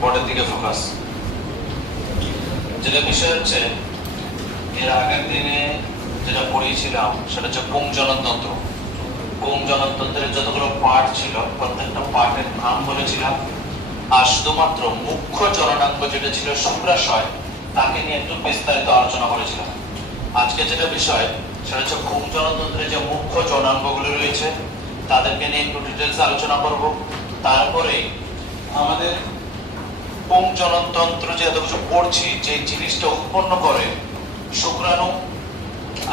বোর্ডের দিকে ফোকাস। যেটা বিষয় হচ্ছে এর আগের দিনে যেটা পড়িয়েছিলাম সেটা হচ্ছে পুং জননতন্ত্র। পুং জননতন্ত্রের যতগুলো পার্ট ছিল প্রত্যেকটা পার্টের নাম বলেছিলাম, আর শুধুমাত্র মুখ্য জননাঙ্গ যেটা ছিল শুক্রাশয় তাকে নিয়ে একটু বিস্তারিত আলোচনা করেছিলাম। আজকে যেটা বিষয় সেটা হচ্ছে পুং জননতন্ত্রের যে মুখ্য জনাঙ্গগুলো রয়েছে তাদেরকে নিয়ে একটু ডিটেলস আলোচনা করব। তারপরে আমাদের পুং জননতন্ত্র যে এত কিছু পড়ছি, যে জিনিসটা উৎপন্ন করে শুক্রাণু,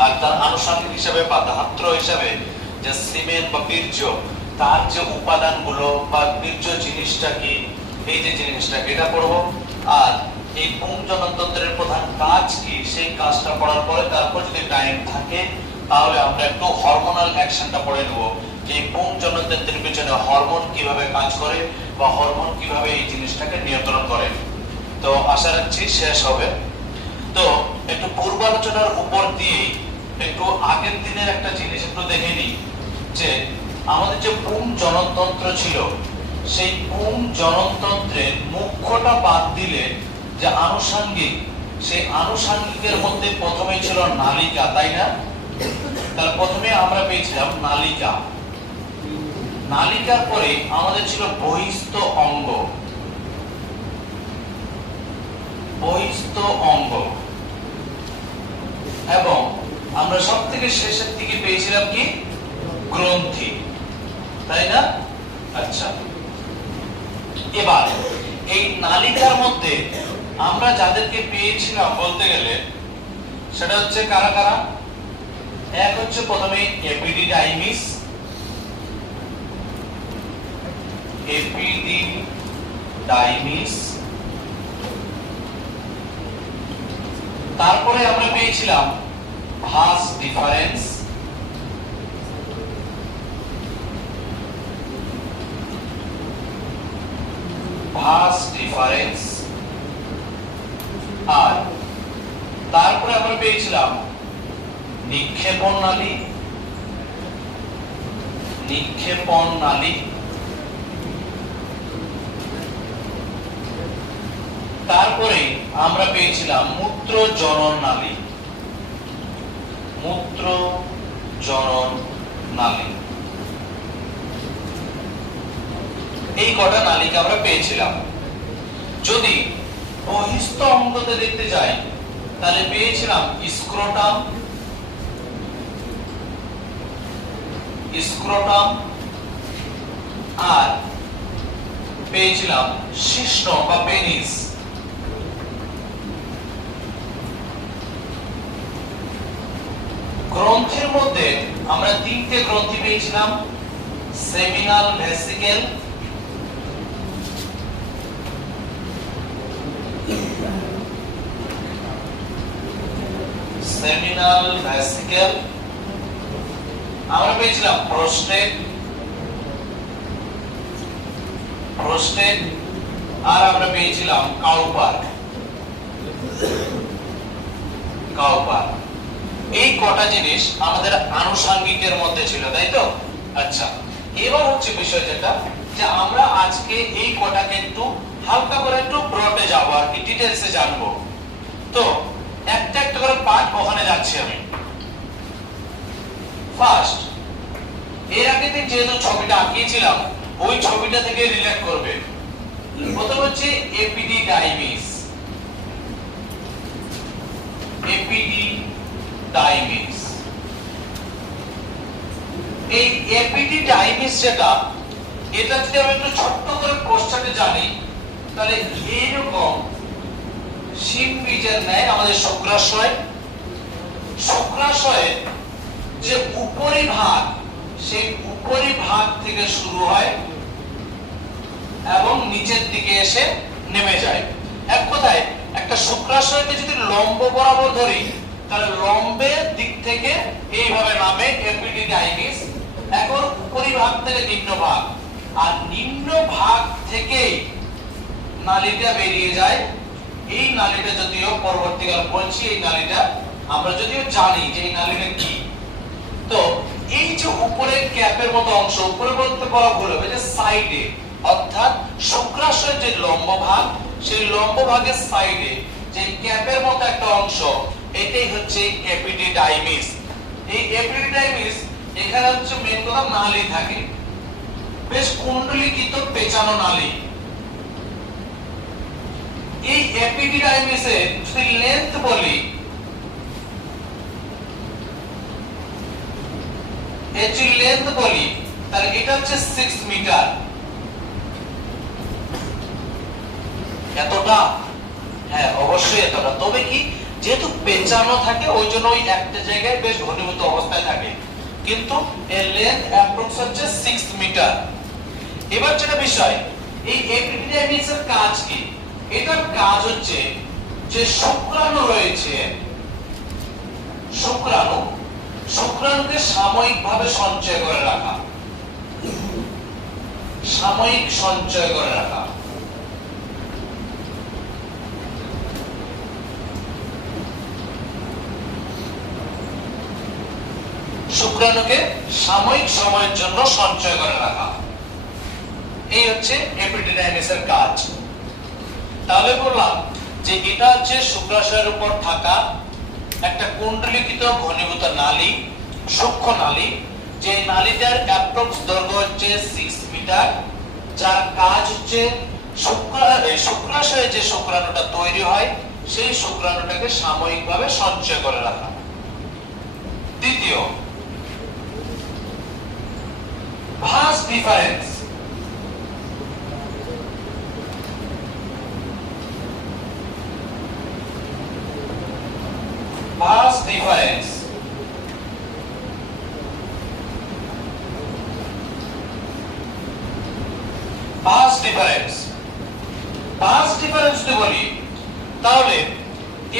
আর তার আনুষঙ্গিক হিসাবে বা ধাত্র হিসাবে যে সিমেন বা বীর্য, তার যে উপাদানগুলো বা বীর্য জিনিসটা কি, এই যে জিনিসটা এটা পড়বো। আর এই পুং জননতন্ত্রের প্রধান কাজ কি সেই কাজটা পড়ার পরে তারপর যদি টাইম থাকে তাহলে আমরা একটু হরমোনাল অ্যাকশনটা পড়ে নেব, যে পুং জননতন্ত্রের পিছনে হরমোন কিভাবে কাজ করে বা হরমোন কিভাবে এই জিনিসটাকে নিয়ন্ত্রণ করে। তো আশা রাখছি শেষ হবে। তো একটু পূর্বালোচনার উপর দিয়ে একটু আগের দিনের একটা জিনিস একটু দেখে নিই, যে আমাদের যে পুং জননতন্ত্র ছিল সেই পুং জননতন্ত্রের মুখ্যটা বাদ দিলে যে আনুষঙ্গিক, সেই আনুষঙ্গিকের মধ্যে প্রথমে ছিল নালিকা, তাই না? তার প্রথমে আমরা পেয়েছিলাম নালিকা। নালিকার পরে আমাদের ছিল বহিস্থ অঙ্গ। বহিস্থ অঙ্গ এবং আমরা সব থেকে শেষের দিকে পেয়েছিলাম কি? গ্রন্থি, তাই না? আচ্ছা, এবার এই নালিকার মধ্যে আমরা যাদেরকে পেয়েছিলাম বলতে গেলে সেটা হচ্ছে কারা কারা? এক হচ্ছে প্রথমে এপিডিডাইমিস। এপিডিডাইমিস, তারপরে আমরা পেয়েছিলাম ভাস ডিফারেন্স। ভাস ডিফারেন্স, আর তারপরে আমরা পেয়েছিলাম নিক্ষেপণ নালী। নিক্ষেপণ নালী, তারপরে আমরা পেয়েছিলাম মূত্র জনন নালী। মূত্র জনন নালী, এই কটা নালীকে আমরা পেয়েছিলাম। যদি বহিস্থ অঙ্গতে দেখতে যাই তাহলে পেয়েছিলাম স্ক্রোটাম। স্ক্রোটাম, আর পেয়েছিলাম শিশ্ন বা পেনিস। গ্রন্থির মধ্যে আমরা তিনটে গ্রন্থি পেয়েছিলাম, সেমিনাল ভেসিকেল, সেমিনাল ভেসিকেল, আমরা পেয়েছিলাম প্রোস্টেট, প্রোস্টেট, আর আমরা পেয়েছিলাম কাউপার। কাউপার, এই কটা জিনিস আমাদের আনুষঙ্গিকের মধ্যে ছিল, তাই তো? আচ্ছা, এবার হচ্ছে বিষয় যেটা, যে আমরা আজকে এই কটাকে একটু হালকা করে একটু ব্রডে যাবো আর কি, ডিটেইলসে জানবো। তো একটা একটা করে পার্ট ওখানে যাচ্ছি আমি। ফার্স্ট, এর আগে দিন যেহেতু ছবিটা আঁকিয়েছিলাম ওই ছবিটা থেকে রিলেট করবে। প্রথম হচ্ছে এপিডিডাইমিস। এপিডিডাইমিস, এই এপিডিডাইমিস যেটা, এটা যদি আমি একটু ছোট্ট করে কোশ্চেনে জানি তাহলে এইরকম শিম্পিজের ন্যায় আমাদের শুক্রাশয়। শুক্রাশয়ে যে উপরিভাগ, সেই উপরিভাগ থেকে শুরু হয় এবং নিচের দিকে এসে নেমে যায়। এক কথায় একটা শুক্রাশয়কে যদি লম্ব বরাবর ধরি তাহলে লম্বের দিক থেকে এইভাবে নামে এপিডিডাইমিস। এখন উপরিভাগ থেকে নিম্ন ভাগ, আর নিম্ন ভাগ থেকে নালীটা বেরিয়ে যায়। এই নালীটা যদিও পরবর্তীকাল বলছি, এই নালীটা আমরা যদিও জানি যে এই নালীটা কি। তো এই যে উপরে ক্যাপের মতো অংশ, উপরে বলতে বলা ভুল হবে, যে সাইডে, অর্থাৎ শুক্রাশয়ের যে লম্ব ভাগ, সেই লম্ব ভাগের সাইডে যে ক্যাপের মতো একটা অংশ, এটাই হচ্ছে এপিডিডাইমিস। এই এপিডিডাইমিস এখানে হচ্ছে মেন কথা নালী থাকে, বেশ কুণ্ডলীকৃত পেঁচানো নালী। এই এপিডিডাইমিসের যদি লেন্থ বলি, এর যদি লেন্থ বলি তাহলে এটা হচ্ছে 6 মিটার। এতটা? হ্যাঁ, অবশ্যই এতটা। তবে কি, যেহেতু পেঁচানো থাকে ওই জন্য ওই একটা জায়গায় বেশ ঘনীভূত অবস্থায় থাকে, কিন্তু এর লেন্থ অ্যাপ্রক্স হচ্ছে 6 মিটার। এবার যেটা বিষয়, এই এপিডিডাইমিসের কাজ কি? এটার কাজ হচ্ছে যে শুক্রাণু রয়েছে, শুক্রাণুকে সাময়িকভাবে সঞ্চয় করে রাখা, সাময়িক সঞ্চয় করে রাখা। শুক্রাণুকে সাময়িক সময়ের জন্য সঞ্চয় করে রাখা, এই হচ্ছে এপিডিডাইমিসের কাজ। তাহলে বললাম যে এটা হচ্ছে শুক্রাশয়ের উপর থাকা একটা কুণ্ডলীকৃত ঘনীভূত নালী, সূক্ষ্ম নালী, যে নালীটার অ্যাপ্রক্স দৈর্ঘ্য হচ্ছে 6 মিটার, যার কাজ হচ্ছে শুক্রাশয়ে যে শুক্রাণুটা তৈরি হয় সেই শুক্রাণুটাকে সাময়িকভাবে সঞ্চয় করে রাখা। দ্বিতীয়, vas deferens. Vas deferens vas deferens vas deferens যদি বলি তাহলে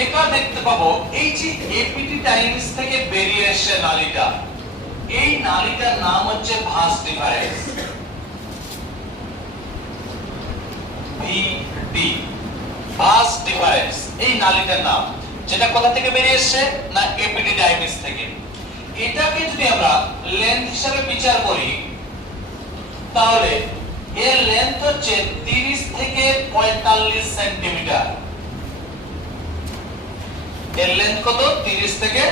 এটা দেখতে পাবো, এই যে এপিডিডাইমিস থেকে বেরিয়ে এসে নালীটা, এই নালীটার নাম হচ্ছে ভাস ডিফারেন্স, ভিডি, ভাস ডিফারেন্স। এই নালীটার নাম, যেটা কোথা থেকে বেরিয়ে এসেছে না এপিডিডাইমিস থেকে। এটাকে যদি আমরা লেন্থ হিসেবে বিচার করি তাহলে এর লেন্থ হচ্ছে 30 থেকে 45 সেন্টিমিটার। এর লেন্থ কত? 30 থেকে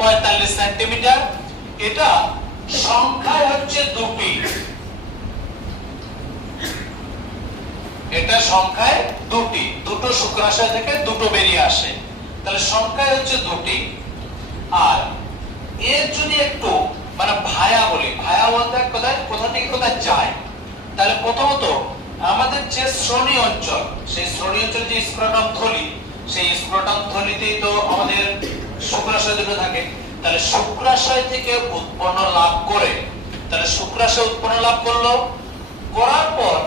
45 সেন্টিমিটার। এটা সংখ্যায় হচ্ছে দুটি, এটা সংখ্যায় দুটি, দুটো শুক্রাশয় থেকে দুটো বেরিয়ে আসে, তাহলে সংখ্যায় হচ্ছে দুটি। আর এর যদি একটু মানে ভায়া বলি, ভায়া বলতে কোথা থেকে কোথায় যায়, তাহলে প্রথমত আমাদের যে শ্রোণী অঞ্চল, সেই শ্রোণী অঞ্চল যে স্ক্রোটাম থলি, সেই স্ক্রোটাম থলিতেই তো আমাদের শুক্রাশয় দুটো থাকে। তাহলে শুক্রাশয় থেকে উৎপন্ন লাভ করে, তাহলে শুক্রাশয় উৎপন্ন লাভ করলো, করার পর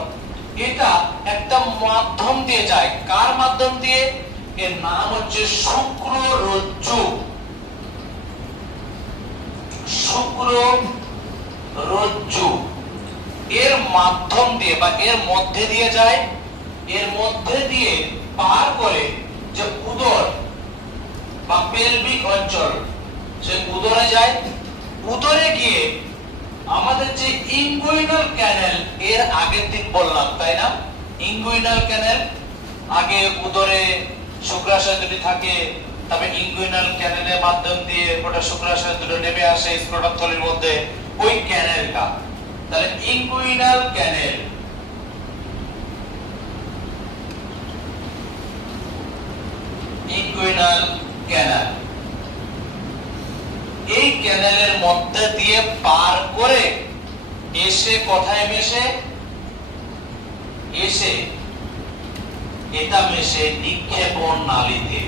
এটা একটা মাধ্যম দিয়ে যায়। কার মাধ্যম দিয়ে? এর নাম হচ্ছে শুক্ররজ্জু। শুক্ররজ্জু এর মাধ্যম দিয়ে বা এর মধ্যে দিয়ে যায়, এর মধ্যে দিয়ে পার করে যে উদর বা পেলভিক অঞ্চল, সে উদরে যায়। উদরে গিয়ে আমাদের যে ইনগুইনাল ক্যানেল, এর আগের দিন বললাম তাই না, ইনগুইনাল ক্যানেল, আগে উদরে শুক্রাশয় দুটি থাকে, তবে ইনগুইনাল ক্যানেলের মাধ্যম দিয়ে ওটা শুক্রাশয় দুটো নেমে আসে স্ক্রোটাম থলির মধ্যে, ওই ক্যানেলটা। তাহলে ইনগুইনাল ক্যানেল, ইনগুইনাল ক্যানেল, এই ক্যানেলের মধ্যে দিয়ে পার করে এসে কোথায় মেশে? এসে এটা মেশে নিক্ষেপণ নালীতে,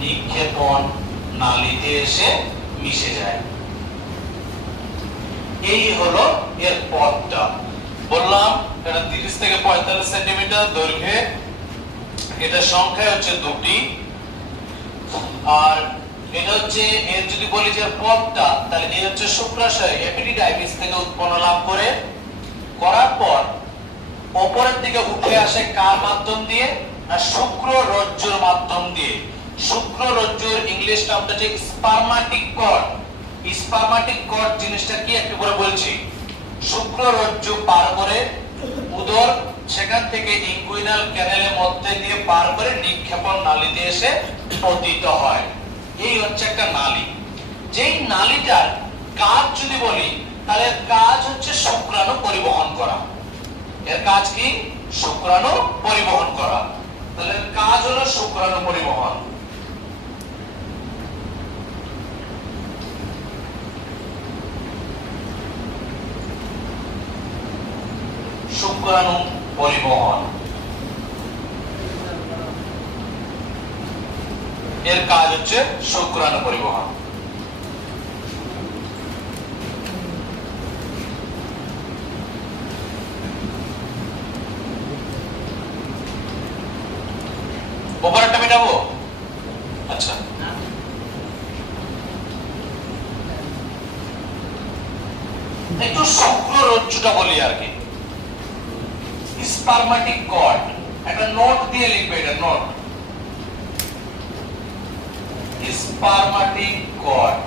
নিক্ষেপণ নালীতে এসে মিশে যায়। এই হলো এর পথটা। বললাম এটা 30 থেকে 45 সেন্টিমিটার দৈর্ঘ্যে, এটা সংখ্যায় হচ্ছে দুটি। আর এটা হচ্ছে এর যদি বলি যে পথটা, তাহলে এই হচ্ছে শুক্রাশয় এপিডিডাইমিস থেকে উৎপন্ন লাভ করে, করার পর উপরের দিকে উঠে আসে কার মাধ্যম দিয়ে? না শুক্ররজ্জুর মাধ্যম দিয়ে। শুক্ররজ্জুর ইংলিশ নামটা হচ্ছে স্পারমাটিক কর্ড। স্পারমাটিক কর্ড জিনিসটা কি একটু করে বলছি। শুক্ররজ্জু পার করে উদর, সেখান থেকে ইনগুইনাল ক্যানেলের মধ্যে দিয়ে পার করে নিক্ষেপণ নালীতে এসে পতিত হয়। এই হচ্ছে একটা নালী। যেই নালীটার কাজ যদি বলি, তাহলে কাজ হচ্ছে শুক্রাণু পরিবহন করা। এর কাজ কি? শুক্রাণু পরিবহন করা। তাহলে কাজ হলো শুক্রাণু পরিবহন। শুক্রাণু পরিবহন এর কাজ হচ্ছে শুক্রাণু পরিবহন। ওপরটা মেটাবো? আচ্ছা, একটু শুক্ররজ্জুটা বলি আর কি। স্পারমাটিক কর্ড, একটা নোট দিয়ে লিখবে, এটা নোট। স্পারমাটিক কর্ড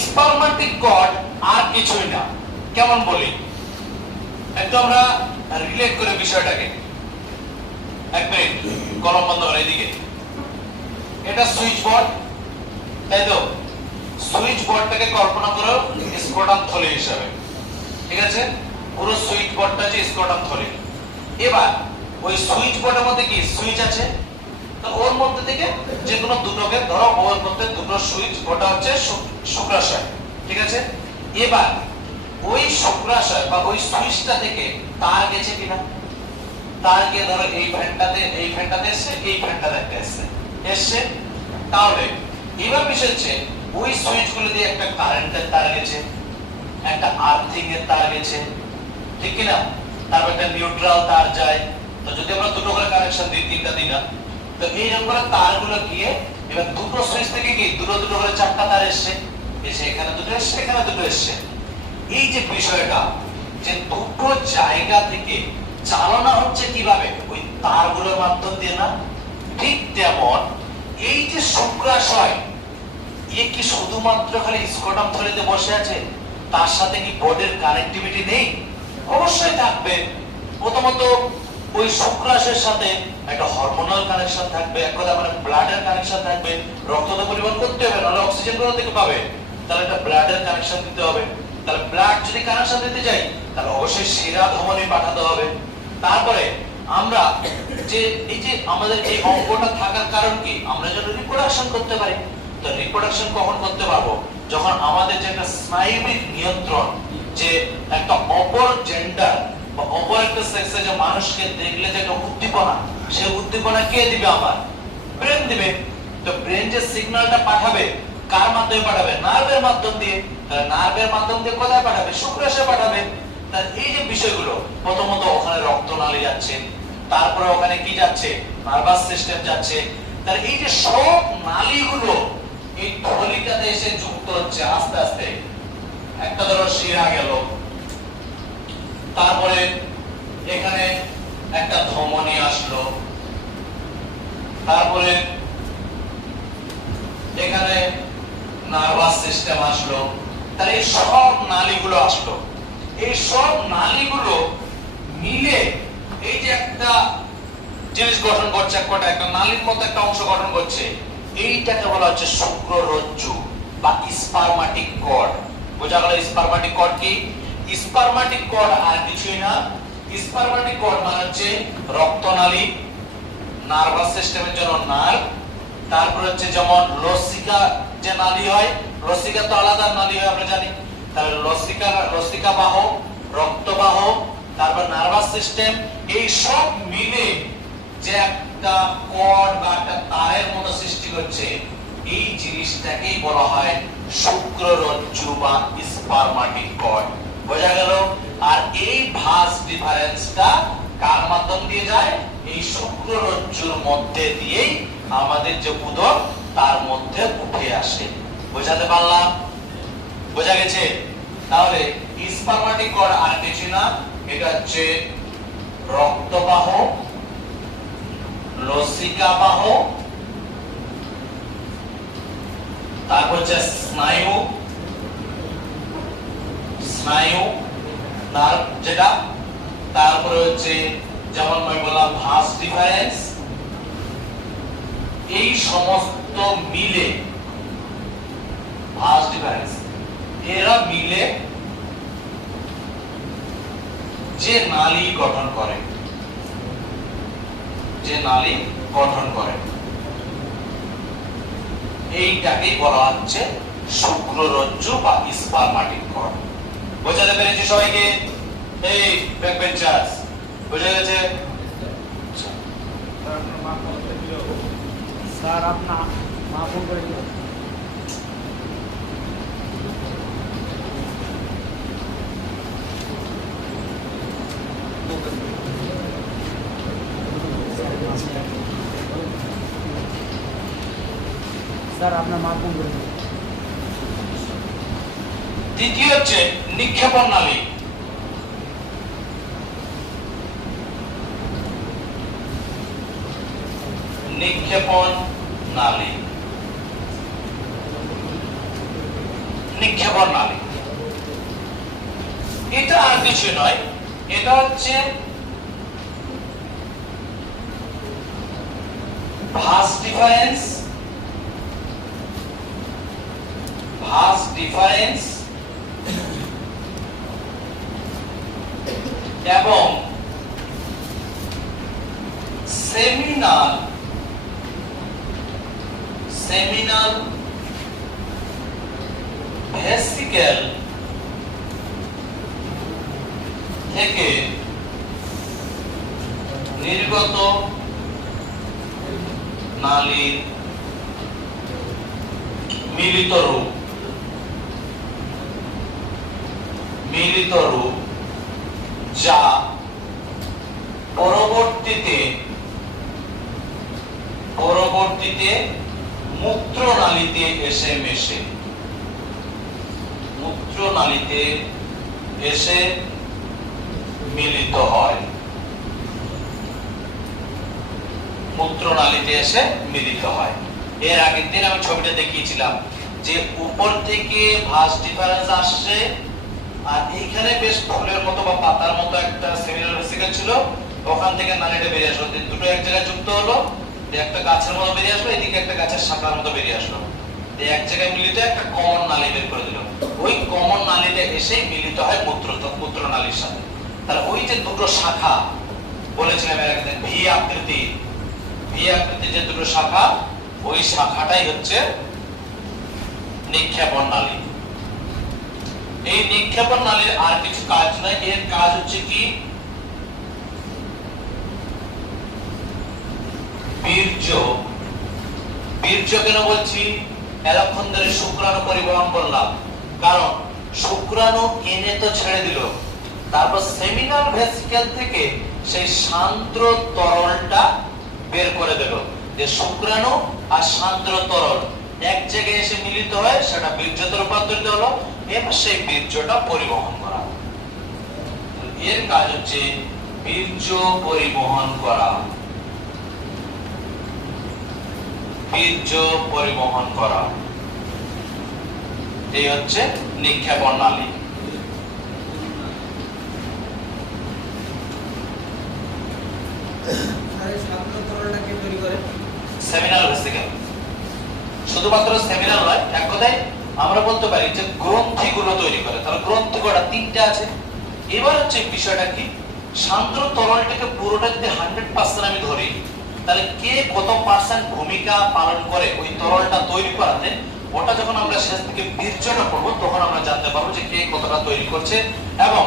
স্পারমাটিক কর্ড আর কিছুই না। কেমন বলি, একটু আমরা রিলেট করে বিষয়টাকে। এক মিনিট, কলম বন্ধ করে এদিকে। এটা সুইচ বোর্ড, তাই তো? সুইচ বোর্ডটাকে কল্পনা করো স্ক্রোটাম থলি হিসাবে, ঠিক আছে? পুরো সুইচ বোর্ডটা হচ্ছে স্ক্রোটাম থলি। এবার ওই সুইচ বোর্ডের মধ্যে কি সুইচ আছে, তো ওর মধ্যে থেকে যে কোনো দুটোকে ধরো, ওর মধ্যে দুটো সুইচ, ওটা হচ্ছে শুক্রাশয়, ঠিক আছে? এবার ওই শুক্রাশয় বা ওই সুইচটা থেকে তার গেছে কিনা, তার গিয়ে ধরো এই ফ্যানটাতে এসছে, এই ফ্যানটাতে একটা এসছে। তাহলে এবার বিষয় হচ্ছে ওই সুইচগুলো দিয়ে একটা কারেন্টের তার গেছে, একটা আর্থিং এর তার গেছে, ঠিক কিনা? তারপর একটা নিউট্রাল তার যায়। তো যদি আমরা দুটো করে কানেকশন দিই, তিনটা দিই না, তো এই রকম তারগুলো গিয়ে এবার দুটো সুইচ থেকে কি দুটো দুটো করে চারটা তার এসছে, এখানে দুটো এসছে, এখানে দুটো এসছে। এই যে বিষয়টা, যে দুটো জায়গা থেকে চালনা হচ্ছে কিভাবে, ওই তারগুলোর মাধ্যম দিয়ে না? ঠিক তেমন এই যে শুক্রাশয়, এ কি শুধুমাত্র খালি স্ক্রোটাম থলিতে বসে আছে? তার সাথে কি বোর্ডের কানেক্টিভিটি নেই? অবশ্যই থাকবে। প্রথমত ওই শুক্রাশয়ের সাথে একটা হরমোনাল কানেকশন থাকবে, এক কথা মানে ব্লাডের কানেকশন থাকবে। রক্ত তো পরিবহন করতে হবে, নাহলে অক্সিজেন কোথা থেকে পাবে? তাহলে একটা ব্লাডের কানেকশন দিতে হবে। তাহলে ব্লাড যদি কানেকশন দিতে যাই, তাহলে অবশ্যই শিরা ধমনী পাঠাতে হবে। তারপরে আমরা যে এই যে আমাদের এই অঙ্গটা থাকার কারণ কি, আমরা যেন রিপ্রোডাকশন করতে পারি। তো রিপ্রোডাকশন কখন করতে পারবো? যখন আমাদের যে একটা স্নায়বিক নিয়ন্ত্রণ, যে একটা অপর জেন্ডার বা অপর একটা সেক্সে যে মানুষকে দেখলে যে একটা উদ্দীপনা, সেই উদ্দীপনা কে দিবে? আমার ব্রেন দিবে। তো ব্রেন যে সিগন্যালটা পাঠাবে, কার মাধ্যমে পাঠাবে? নার্ভের মাধ্যম দিয়ে। তাহলে নার্ভের মাধ্যম দিয়ে কোথায় পাঠাবে? শুক্রাশয়ে পাঠাবে। তাহলে এই যে বিষয়গুলো, প্রথমত ওখানে রক্তনালী যাচ্ছে, তারপরে ওখানে কি যাচ্ছে? নার্ভাস সিস্টেম যাচ্ছে। তাহলে এই যে সব নালীগুলো এই থলিটাতে এসে যুক্ত হচ্ছে আস্তে আস্তে। একটা ধরো শিরা গেল, তারপরে এখানে একটা ধমনী আসলো, তারপরে এখানে নার্ভাস সিস্টেম আসলো। তাহলে এই সব নালীগুলো আসলো। এই সব নালীগুলো মিলে এই যে একটা জিনিস গঠন করছে, একটা নালীর মতো একটা অংশ গঠন করছে, এইটাকে বলা হচ্ছে শুক্ররজ্জু বা স্পারমাটিক কর্ড। বোঝা গেল স্পারমাটিক কর্ড কি? স্পারমাটিক কর্ড আর কিছুই না। স্পারমাটিক কর্ড মানে হচ্ছে রক্তনালী, নার্ভাস সিস্টেমের জন্য নার্ভ। তারপর হচ্ছে যেমন লসিকা যে নালী হয়, লসিকা তো আলাদা নালী হয় আমরা জানি। তাহলে লসিকা বাহ, রক্তবাহ, তারপর নার্ভাস সিস্টেম, এই সব মিলে যে একটা কর্ড বা একটা তারের মতো সৃষ্টি করছে, এই জিনিসটাকেই বলা হয় শুক্ররজ্জু বা স্পারমাটিক কর্ড। বোঝা গেল? আর এই ভাঁজ ডিফারেন্সটা কার মাধ্যম দিয়ে যায়? এই শুক্ররজ্জুর মধ্যে দিয়েই আমাদের যে উদর, তার মধ্যে উঠে আসে। বোঝাতে পারলাম? বোঝা গেছে? তাহলে স্পারমাটিক কর্ড আর কিছু না, এটা হচ্ছে রক্তবাহ, লসিকাবাহ, তারপর হচ্ছে স্নায়ু, স্নায়ু নার্ভ যেটা, তারপরে হচ্ছে যেমন আমি বললাম ভাস ডিফারেন্স, এই সমস্ত মিলে ভাস ডিফারেন্স এরা মিলে যে নালী গঠন করে, যে নালী গঠন করে এইটাকেই বলা হচ্ছে শুক্ররজ্জু বা স্পারমাটিক কর্ড। বোঝাতে পেরেছি সবাইকে? এই ব্যাকবেঞ্চার্স বুঝে গেছে? স্যার আপনার মা ফোন করে দিল। স্যার আপনার মা ফোন করে দিল। দ্বিতীয় হচ্ছে নিক্ষেপণ নালী। নিক্ষেপণ নালী, নিক্ষেপণ নালী এটা আর কিছু নয়, এটা হচ্ছে ভাস ডিফারেন্স, ভাস ডিফারেন্স এবং সেমিনাল, সেমিনাল ভেসিকেল থেকে নির্গত নালীর মিলিত রূপ, মিলিত রূপ যা পরবর্তীতে মূত্রনালীতে এসে মেশে, মূত্রনালীতে এসে মিলিত হয়, মূত্রনালীতে এসে মিলিত হয়। এর আগের দিন আমি ছবিটা দেখিয়েছিলাম যে উপর থেকে ভাস ডিফারেন্স আসছে আর এইখানে বেশ ফুলের মতো বা পাতার মতো একটা সেমিনাল ভেসিকেল ছিল, ওখান থেকে নালীটা বেরিয়ে আসলো, দুটো এক জায়গায় যুক্ত হলো, একটা গাছের মতো বেরিয়ে আসলো, এদিকে একটা গাছের শাখার মতো বেরিয়ে আসলো, এক জায়গায় মিলিত একটা কমন নালী বের করে দিল। ওই কমন নালীতে এসেই মিলিত হয় মূত্রনালীর সাথে। তাহলে ওই যে দুটো শাখা বলেছিলাম এর আগে, ভি আকৃতি, ভি আকৃতির যে দুটো শাখা, ওই শাখাটাই হচ্ছে নিক্ষেপণ নালী। এই নিক্ষেপণ নালীর আর কিছু কাজ নয়, এর কাজ হচ্ছে কি বীর্য। বীর্য কেন বলছি? এতক্ষণ ধরে শুক্রাণু পরিবহন করলাম, কারণ শুক্রাণু এনে তো ছেড়ে দিল, তারপর সেমিনাল ভেসিকেল থেকে সেই সান্দ্র তরলটা বের করে দিল, যে শুক্রাণু আর সান্দ্র তরল এক জায়গায় এসে মিলিত হয়, সেটা বীর্যতে রূপান্তরিত হলো, এবার সেই বীর্যটা পরিবহন করা। এর কাজ হচ্ছে বীর্য পরিবহন করা, বীর্য পরিবহন করা, এই হচ্ছে নিক্ষেপণ নালী। সেমিনাল ভেসিকেল, শুধুমাত্র সেমিনাল নয়, এক কথায় আমরা বলতে পারি যে গ্রন্থিগুলো তৈরি করে। তাহলে গ্রন্থি কটা তিনটা আছে। এবার হচ্ছে বিষয়টা কি, সান্দ্র তরলটাকে পুরোটা যদি 100% আমি ধরি, তাহলে কে কত পার্সেন্ট ভূমিকা পালন করে ওই তরলটা তৈরি করাতে, ওটা যখন আমরা শেষ থেকে বীর্যটা করব তখন আমরা জানতে পারবো যে কে কতটা তৈরি করছে, এবং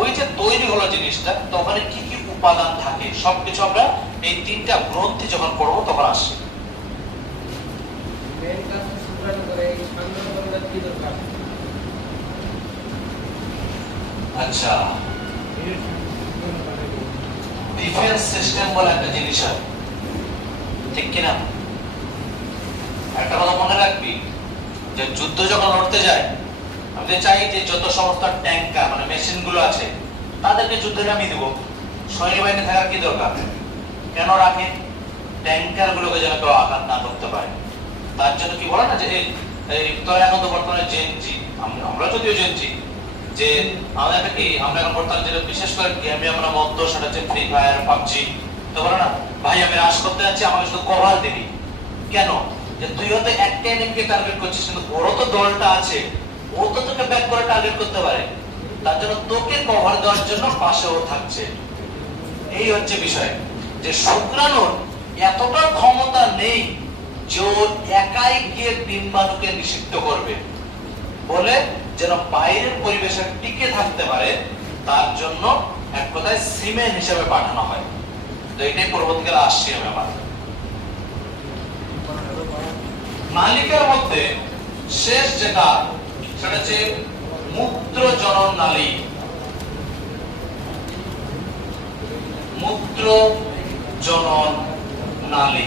ওই যে তৈরি হলো জিনিসটা তখন কি কি উপাদান থাকে সবকিছু আমরা এই তিনটা গ্রন্থি যখন পড়বো তখন আসছে। আচ্ছা, ডিফেন্স সিস্টেম বলে একটা জিনিস হয়, ঠিক কিনা? একটা কথা মনে রাখবি যে যুদ্ধ যখন লড়তে যায়, আমি চাই যে যত সমস্ত ট্যাঙ্কার মানে মেশিন গুলো আছে তাদেরকে যুদ্ধে নামিয়ে দেবো, সৈন্যবাহিনী থাকার কি দরকার? কেন রাখে? ট্যাঙ্কার গুলোকে যেন কেউ আঘাত না করতে পারে। তার জন্য কি বলে না যে এই তোরা এখন তো বর্তমানে জেনজি, আমরা যদিও জেনজি, যে আমাদের কি আমরা এখন বর্তমানে যেটা বিশেষ করে গেমে আমরা মধ্য সেটা হচ্ছে ফ্রি ফায়ার, পাবজি। তো বলে না ভাই আমি রাশ করতে যাচ্ছি, আমাকে শুধু কভার দিবি। কেন? যে তুই হয়তো একটা এনিমিকে টার্গেট করছিস, কিন্তু ওরও তো দলটা আছে, ও তো তোকে ব্যাক করে টার্গেট করতে পারে। তার জন্য তোকে কভার দেওয়ার জন্য পাশে ও থাকছে। এই হচ্ছে বিষয়, যে শুক্রাণুর এতটা ক্ষমতা নেই যে ও একাই গিয়ে ডিম্বাণুকে নিষিদ্ধ করবে, বলে যেন বাইরের পরিবেশে টিকে থাকতে পারে। তার জন্য এক কথায় সিমেন্ট হিসেবে পাঠানো হয়। তো এটাই পরবর্তীকালে আসছে ব্যাপার। নালিকার মধ্যে শেষ যেটা, সেটা হচ্ছে মূত্র জনন নালী। মূত্র জনন নালী,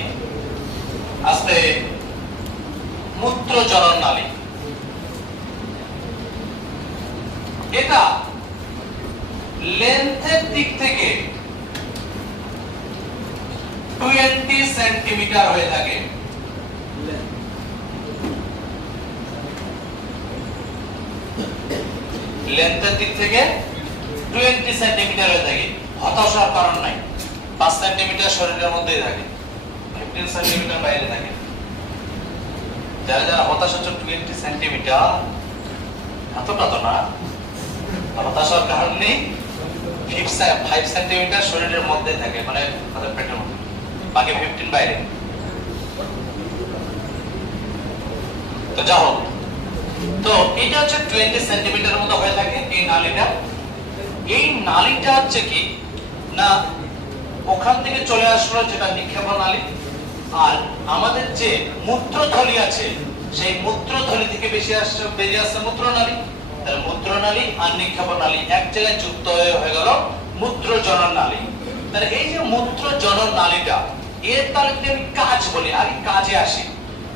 আস্তে মূত্র জনন নালী। এটা লেন্থের দিক থেকে 20 সেন্টিমিটার হয়ে থাকে। লেন্থের দিক থেকে 20 সেন্টিমিটার হয়ে থাকে। হতাশার কারণ নাই, 5 সেন্টিমিটার শরীরের মধ্যেই থাকে, 15 সেন্টিমিটার বাইরে থাকে। যারা যারা হতাশ হচ্ছে 20 সেন্টিমিটার, এতটা তো না, হতাশার কারণ নেই। 5 সেন্টিমিটার শরীরের মধ্যে থাকে, মানে তাদের পেটের মধ্যে, বাকি 15 বাইরে। তো যাই হোক, তো এটা হচ্ছে 20 সেন্টিমিটার মতো হয়ে থাকে এই নালীটা। এই নালীটা হচ্ছে কি না, ওখান থেকে চলে আসলো যেটা নিক্ষেপণ নালী, আর আমাদের যে মূত্রথলি আছে সেই মূত্রথলি থেকে বেরিয়ে আসছে মূত্রনালী। তাহলে মূত্রনালী আর নিক্ষেপণ নালী এক জায়গায় যুক্ত হয়ে গেল মূত্র জনন নালী। তাহলে এই যে মূত্র জনন নালীটা, এর তাহলে যদি আমি কাজ বলি, আগে কাজে আসি।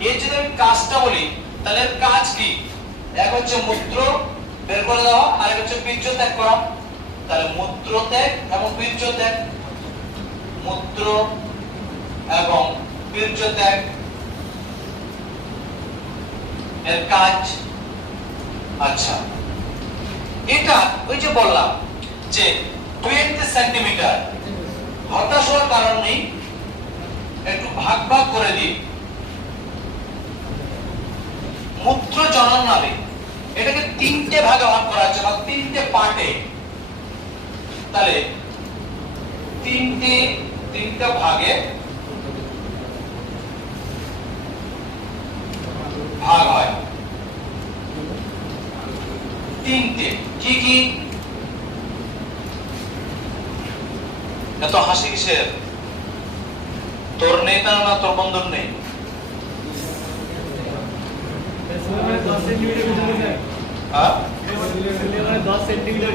এর যদি আমি কাজটা বলি, তাহলে এর কাজ কি? এক হচ্ছে মূত্র বের করে দেওয়া, আর এক হচ্ছে বীর্য ত্যাগ করা। তাহলে মূত্র ত্যাগ এবং বীর্য ত্যাগ, মূত্র এবং বীর্য ত্যাগ এর কাজ। আচ্ছা, এটা ওই যে বললাম যে 20 সেন্টিমিটার, হতাশ হওয়ার কারণ নেই, একটু ভাগ ভাগ করে দিই। মূত্র জনন নালী এটাকে 3টে ভাগে ভাগ করা আছে, বা 3টে পার্টে। তাহলে 3টে ভাগে ভাগ হয়। 3টে কি কি? এত হাসি কিসের? তোর নেই না, তোর বন্ধুর নেই? হ্যাঁ, 10 সেন্টিমিটার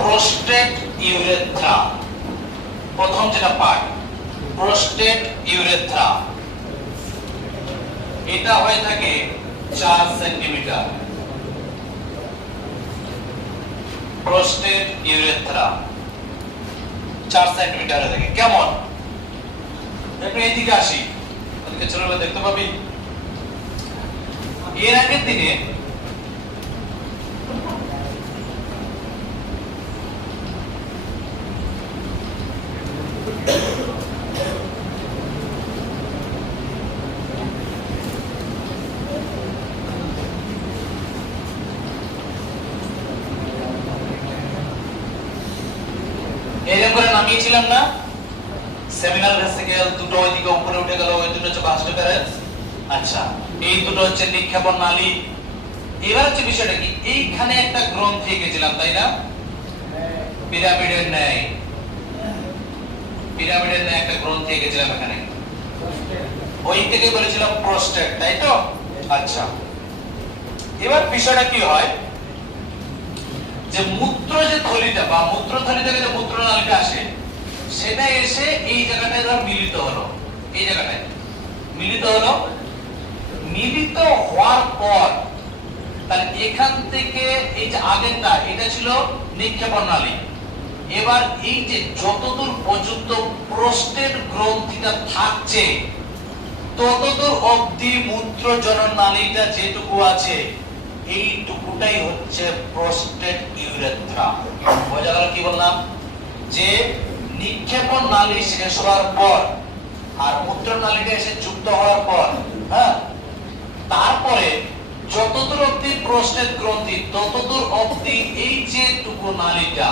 প্রোস্টেট ইউরেথ্রা, প্রথম যেটা পার্ট প্রোস্টেট ইউরেথ্রা, এটা হয়ে থাকে 4 সেন্টিমিটার। প্রোস্টেট ইউরেথ্রা 4 সেন্টিমিটার হয়ে থাকে। কেমন? একটু এদিকে আসি, ওদিকে চলে গেলে দেখতে পাবি। এর আগের দিনে এরকম করে নামিয়েছিলাম না, সেমিনাল ভেসিকেল দুটো ওইদিকে উপরে উঠে গেল, ওই দুটো হচ্ছে ভাস্ট প্যারেন্স। আচ্ছা, এই দুটো হচ্ছে নিক্ষেপণ নালী। এবার হচ্ছে বিষয়টা কি, এইখানে একটা গ্রন্থি এঁকেছিলাম, তাই না? পিরামিডের ন্যায়, পিরামিডের ন্যায় একটা গ্রন্থি এঁকেছিলাম এখানে, ওই থেকে বলেছিলাম প্রোস্টেট, তাই তো? আচ্ছা, এবার বিষয়টা কি হয়, যে মূত্র যে থলিটা বা মূত্রথলি থেকে যে মূত্রনালীটা আসে সেটা এসে এই জায়গাটায় ধর মিলিত হলো, এই জায়গাটায় মিলিত হলো। মিলিত হওয়ার পর তাহলে এখান থেকে এই যে আগেরটা এটা ছিল নিক্ষেপণ নালী, এবার এই যে যতদূর পর্যন্ত প্রোস্টেট গ্রন্থিটা থাকছে ততদূর অবধি মূত্রজনন নালীটা যেটুকু আছে এইটুকুটাই হচ্ছে প্রোস্টেট ইউরেথ্রা। বোঝা গেল কি বললাম? যে নিক্ষেপণ নালী শেষ হওয়ার পর আর মূত্রনালীটা এসে যুক্ত হওয়ার পর, হ্যাঁ, তারপরে যতদূর অবধি প্রোস্টেট গ্রন্থি ততদূর অবধি এই যেটুকু নালীটা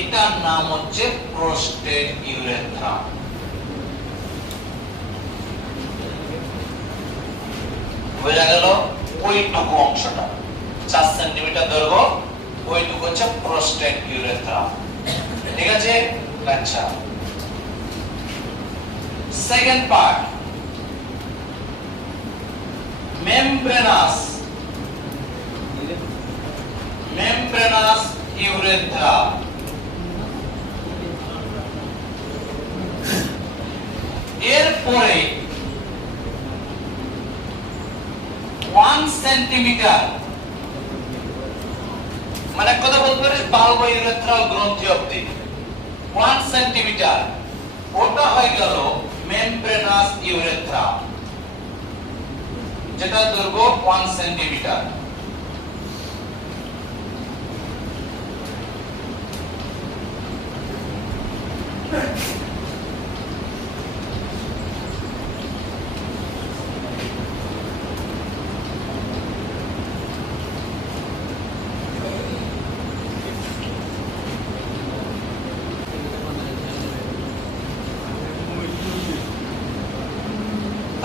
এটার নাম হচ্ছে প্রোস্টেট ইউরেথ্রা। বোঝা গেল? ওইটুকু অংশটা 4 সেন্টিমিটার দৈর্ঘ্য, ওইটুকু হচ্ছে প্রোস্টেট ইউরেথ্রা। ঠিক আছে? আচ্ছা, সেকেন্ড পার্ট মেমব্রেনাস ইউরেথ্রা। এরপরে 1 সেন্টিমিটার, মানে কথা বলতে পারিস বাল্ব ইউরেথ্রাল গ্রন্থি অবধি 1 সেন্টিমিটার, ওটা হয়ে গেল মেমব্রেনাস ইউরেথ্রা, যেটা দৈর্ঘ্য 1 সেন্টিমিটার।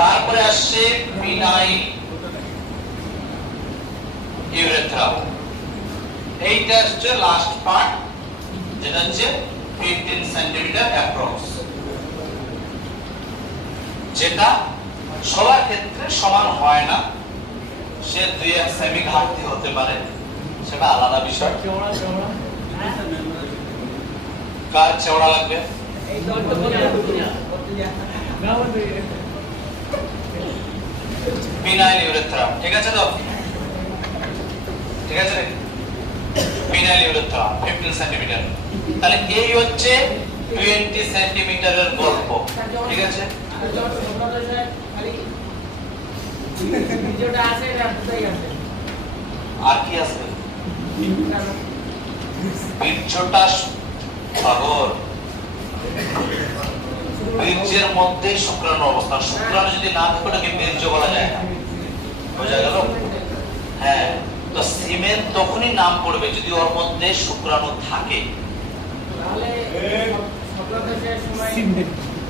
তারপরে আসছে পিনাইল ইউরেথ্রা, এইটা হচ্ছে লাস্ট পার্ট, যেটা হচ্ছে 15 সেন্টিমিটার অ্যাপ্রক্স, যেটা সবার ক্ষেত্রে সমান হয় না, সে 2-1 সেমি ঘাটতি হতে পারে, সেটা আলাদা বিষয়। চওড়া চওড়া কার চওড়া লাগবে? এই দলটা বলে না বলতে পিনাইল ইউরেথ্রা। ঠিক আছে তো? ঠিক আছে, পিনাইল ইউরেথ্রা 15 সেন্টিমিটার। তাহলে এই হচ্ছে 20 সেন্টিমিটারের গল্প। ঠিক আছে? ভিডিওটা আছে না কোথায় আছে? আর কি আছে? বীর্যটা সাগর, বীর্যের মধ্যে শুক্রাণু অবস্থান। শুক্রাণু যদি না থাকে ওটাকে বীর্য বলা যায় না। বোঝা গেল? হ্যাঁ, তো সিমেন তখনই নাম পড়বে যদি ওর মধ্যে শুক্রাণু থাকে। তাহলে স্বপ্নদোষের সময়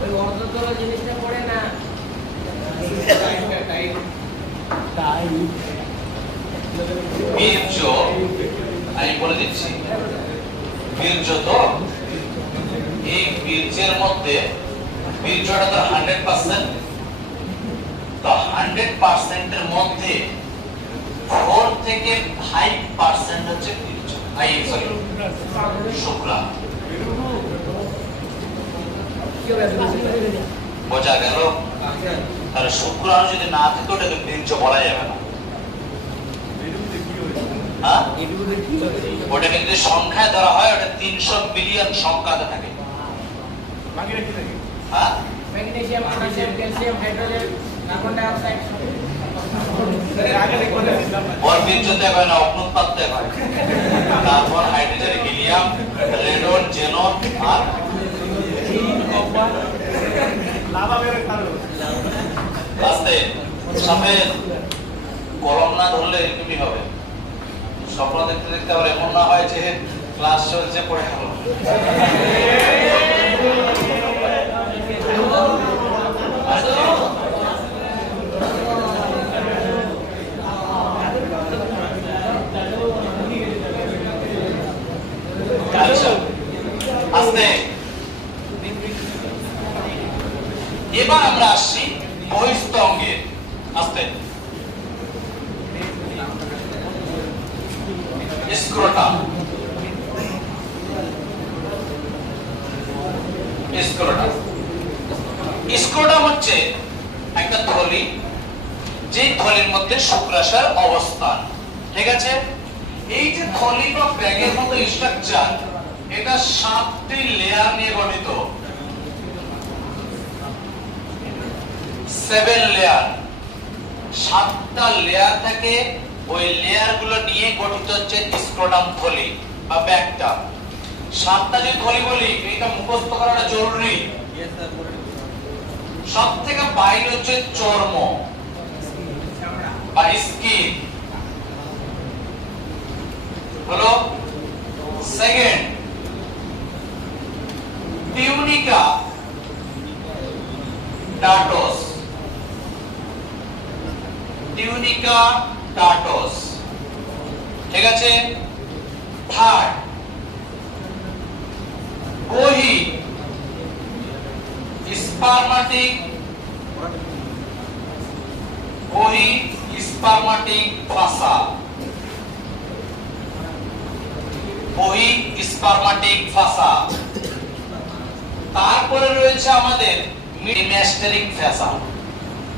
ওই অর্ধতল জিনিসটা পড়ে না বীর্য আমি বলে দিচ্ছি, বীর্য তো এই বীর্যের মধ্যে বীর্যটা তো 100%, তো 100% এর মধ্যে 4 থেকে 5% হচ্ছে বীর্য, শুক্রাণু। বোঝা গেল? তাহলে শুক্রাণু যদি না থাকে ওটাকে বীর্য বলা যাবে না। হ্যাঁ, ওটাকে যদি সংখ্যায় ধরা হয় ওটা 300 বিলিয়ন সংখ্যাতে থাকে। হ্যাঁ, magnesium, potassium, calcium, hydrogen, carbon ডাই অক্সাইড। ওর বীর্যতে হয় না, অগ্নুৎপাতে হয়। Carbon, hydrogen, helium, radon, xenon আর আস্তে সাথে কলম না ধরলে এরকমই হবে। স্বপ্ন দেখতে দেখতে আবার এমন না হয় যে ক্লাস চলছে পড়ে গেল। আচ্ছা, আস্তে এবার আমরা আসছি বহিস্থ অঙ্গে। আস্তে স্ক্রোটাম, স্ক্রোটাম। স্ক্রোটাম হচ্ছে একটা থলি, যে থলির মধ্যে শুক্রাশয়ের অবস্থান। ঠিক আছে, এই যে থলি বা ব্যাগের মতো স্ট্রাকচার, এটা 7টি লেয়ার নিয়ে গঠিত। 7 লেয়ার, 7টা লেয়ার থাকে। ওই লেয়ার গুলো নিয়ে গঠিত হচ্ছে স্ক্রোটাম থলি বা ব্যাগটা। 7টা যে থলি বলি, এটা মুখস্থ করাটা জরুরি। সব থেকে বাইরে হচ্ছে চর্ম বা স্কিন হলো। Second, tunica darts, tunica darts. ঠিক আছে, থার্ড, কোহি স্পারমাটিক, কোহি স্পারমাটিক ফাসা, কোহি স্পারমাটিক ফাসা। তারপরে রয়েছে আমাদের ক্রিম্যাস্টেরিক ফাসা,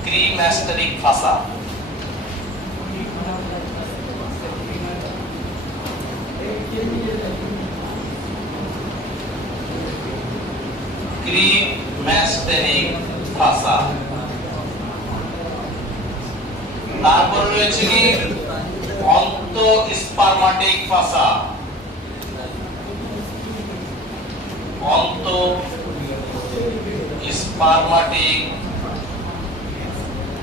ক্রিম্যাস্টেরিক ফাসা। ক্রিম্যাস্টেরিক ফাসা। তারপর রয়েছে কি অন্তঃস্পারমাটিক ফাসা, অন্তঃস্পারমাটিক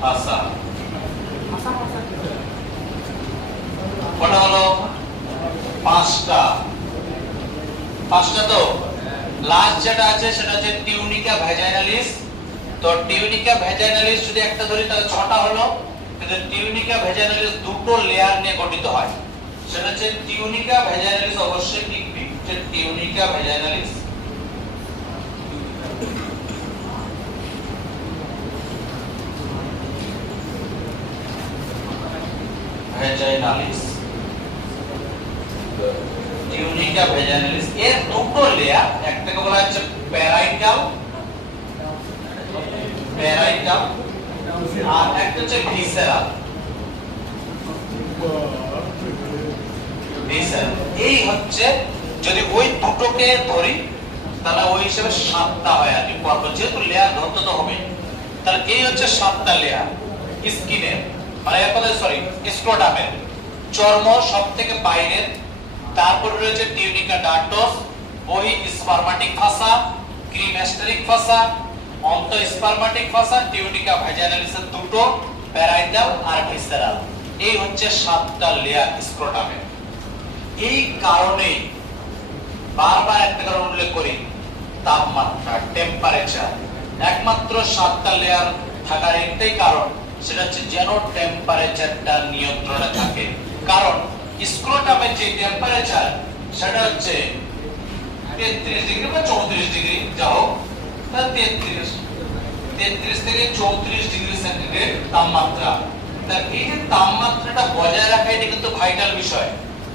ফাসা। কটা হলো? 5টা। 5টা তো লাস্ট যেটা আছে সেটা হচ্ছে টিউনিকা ভ্যাজাইনালিস। তো টিউনিকা ভ্যাজাইনালিস যদি একটা ধরি তাহলে 6টা হলো, কিন্তু টিউনিকা ভ্যাজাইনালিস দুটো লেয়ার নিয়ে গঠিত হয়। সেটা হচ্ছে টিউনিকা ভ্যাজাইনালিস, অবশ্যই লিখবি যে tunica vaginalis. Vaginalis, tunica vaginalis এর দুটো লেয়ার, একটাকে বলা হচ্ছে প্যারাইটাল, প্যারাইটাল, আর একটা হচ্ছে ভিসেরাল, ভিসেরাল। এই হচ্ছে, যদি ওই দুটোকে ধরি তাহলে ওই হিসেবে 7টা হয় আর কি পরপর, যেহেতু লেয়ার ধরতে তো হবে। তাহলে এই হচ্ছে 7টা লেয়ার স্কিনের, মানে সরি স্ক্রোটামের। চর্ম সবথেকে বাইরের, তারপর রয়েছে টিউনিকা ডার্টস, ওই স্পারমাটিক ফাসা, ক্রিম্যাস্টেরিক ফাসা, অন্তঃস্পারমাটিক ফাসা, টিউনিকা ভ্যাজাইনালিসের দুটো, প্যারাইটাল আর ভিসেরাল। এই হচ্ছে 7টা লেয়ার স্ক্রোটামের। এই কারণেই বারবার একটা কারণ উল্লেখ করি, তাপমাত্রা, টেম্পারেচার। একমাত্র 7টা লেয়ার থাকার একটাই কারণ, সেটা হচ্ছে যেন টেম্পারেচারটা নিয়ন্ত্রণে থাকে। কারণ স্ক্রোটামের যে টেম্পারেচার সেটা হচ্ছে 33 ডিগ্রি বা 34 ডিগ্রি, যা হোক 33 থেকে 34 ডিগ্রি সেন্টিগ্রেড তাপমাত্রা। তার এই যে তাপমাত্রাটা বজায় রাখা, এটা কিন্তু ভাইটাল বিষয়।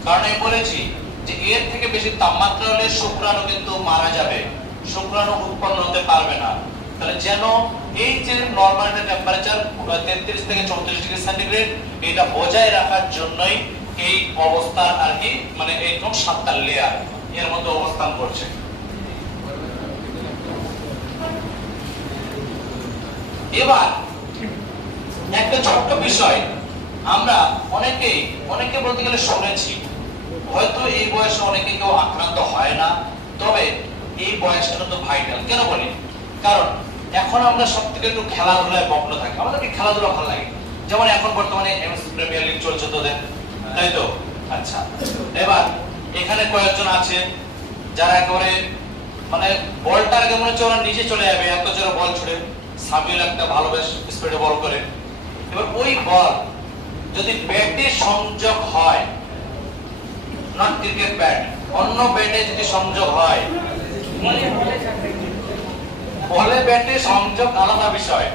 কারণ আমি বলেছি যে এর থেকে বেশি তাপমাত্রা হলে শুক্রাণু কিন্তু মারা যাবে, শুক্রাণু উৎপন্ন হতে পারবে না। তাহলে যেন এই যে নরমাল টেম্পারেচার 33 থেকে 34 ডিগ্রি সেন্টিগ্রেড, এটা বজায় রাখার জন্যই এই অবস্থার আর কি, মানে এইরকম 7টা লেয়ার এর মধ্যে অবস্থান করছে। এবার একটা ছোট্ট বিষয়, আমরা অনেকে বলতে গেলে শুনেছি, হয়তো এই বয়সে অনেকে কেউ আক্রান্ত হয় না, তবে এই বয়সটা কিন্তু ভাইটাল। কেন বলি? কারণ এখন আমরা সবথেকে একটু খেলাধুলায় মগ্ন থাকি, আমাদেরকে খেলাধুলা ভালো লাগে। যেমন এখন বর্তমানে এমএস প্রিমিয়ার লিগ চলছে তোদের, তাই তো? আচ্ছা, এবার এখানে কয়েকজন আছে যারা একেবারে মানে বলটার আগে মনে হচ্ছে ওরা নিচে চলে যাবে, এত জোরে বল ছুড়ে। সামিউল একটা ভালো বেশ স্পিডে বল করে। এবার ওই বল যদি ব্যাটে সংযোগ হয়, নট ক্রিকেট ব্যাট, অন্য ব্যাটে যদি সংযোগ হয়, বলে ব্যাটে সংযোগ আলাদা বিষয়,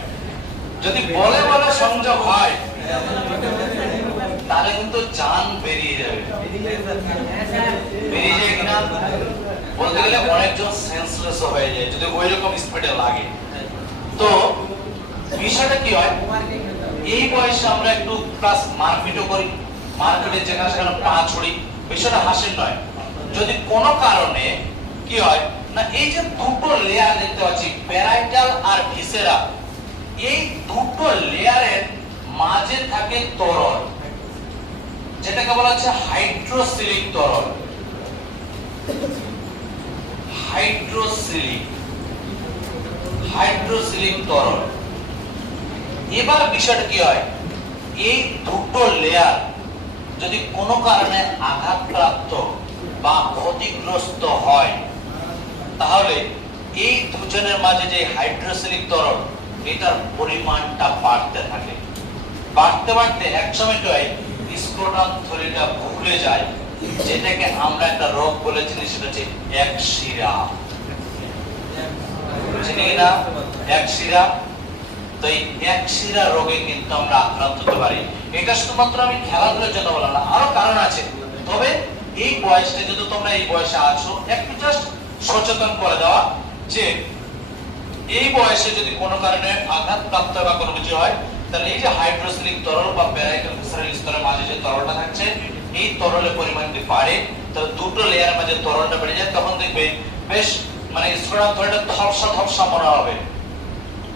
যদি বলে বলে সংযোগ হয় তাহলে কিন্তু জান বেরিয়ে যাবে। বেরিয়ে যায় কিনা? বলতে গেলে অনেকজন সেন্সলেস হয়ে যায় যদি ওই রকম স্পিডে লাগে। তো বিষয়টা কি হয়, এই বয়সে আমরা একটু প্লাস মারপিটও করি, মারপিটে যেখানে সেখানে পা ছড়ি, বিষয়টা হাসির নয়। যদি কোনো কারণে কি হয় না, এই যে দুটো লেয়ার দেখতে পাচ্ছি প্যারাইটাল আর ভিসেরা, এই দুটো লেয়ারের মাঝে থাকে তরল, যেটাকে বলা হচ্ছে হাইড্রোসিলিক তরল। হাইড্রোসিলিক তরল। এবার বিষয়টা কি হয়, এই দুটো লেয়ার যদি কোনো কারণে আঘাতপ্রাপ্ত বা ক্ষতিগ্রস্ত হয়, তাহলে এই দুজনের মাঝে যে হাইড্রোসিলিক তরল, এটার পরিমাণটা বাড়তে থাকে। বাড়তে বাড়তে একসময় কি হয়, স্ক্রোটাম থলিটা ভুলে যায়, যেটাকে আমরা একটা রোগ বলেছি, সেটা হচ্ছে একশিরা। চিনি কিনা একশিরা? তো এই একশিরা রোগে কিন্তু আমরা আক্রান্ত হতে পারি। এটা শুধুমাত্র আমি খেলাধুলার জন্য বললাম না, আরো কারণ আছে। তবে এই বয়সটা যদি তোমরা এই বয়সে আছো, একটু জাস্ট সচেতন করে দেওয়া যে এই বয়সে যদি কোনো কারণে আঘাতপ্রাপ্ত বা কোনো কিছু হয়, তাহলে এই যে হাইড্রোসিলিক তরল বা প্যারাইটাল ভিসেরাল স্তরের মাঝে যে তরলটা থাকছে, এই তরলের পরিমাণ যদি বাড়ে, তাহলে দুটো লেয়ারের মাঝে তরলটা বেড়ে যায়, তখন দেখবে বেশ মানে স্ক্রোটাম থলিটা ধপসা ধপসা মনে হবে,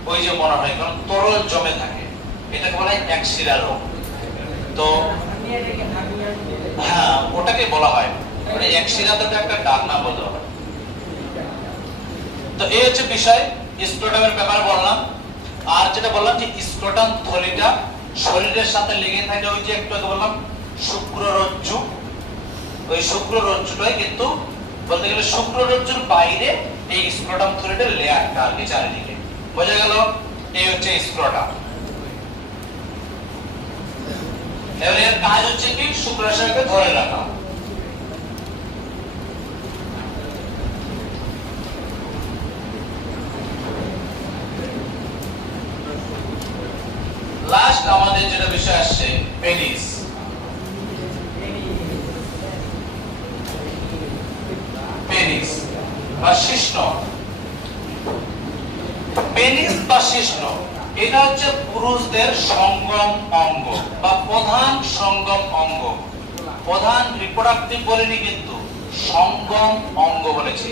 ওই যে মনে হয়, কারণ তরল জমে থাকে। এটাকে বলা হয় একশিরা রোগ। তো হ্যাঁ, ওটাকে বলা হয় মানে একশিরা, তো একটা ডাক নাম বলতে হবে। তো এই হচ্ছে বিষয়, স্ক্রোটামের ব্যাপারে বললাম। আর যেটা বললাম যে স্ক্রোটাম থলিটা শরীরের সাথে লেগে থাকে, ওই যে একটু আগে বললাম শুক্ররজ্জু, ওই শুক্ররজ্জুটাই কিন্তু বলতে গেলে শুক্ররজ্জুর বাইরে এই স্ক্রোটাম থলিটার লেয়ারটা আর কি চারিদিকে। বোঝা গেল? এই হচ্ছে স্ক্রোটাম। এবারে এর কাজ হচ্ছে কি, শুক্রাশয়কে ধরে রাখা। লাস্ট আমাদের যেটা বিষয় আসছে, পেনিস। পেনিস বা শিশ্ন। পেনিস বা শিশ্ন এটা হচ্ছে পুরুষদের সঙ্গম অঙ্গ বা প্রধান সঙ্গম অঙ্গ। প্রধান রিপ্রোডাক্টিভ বলিনি, কিন্তু সঙ্গম অঙ্গ বলেছি।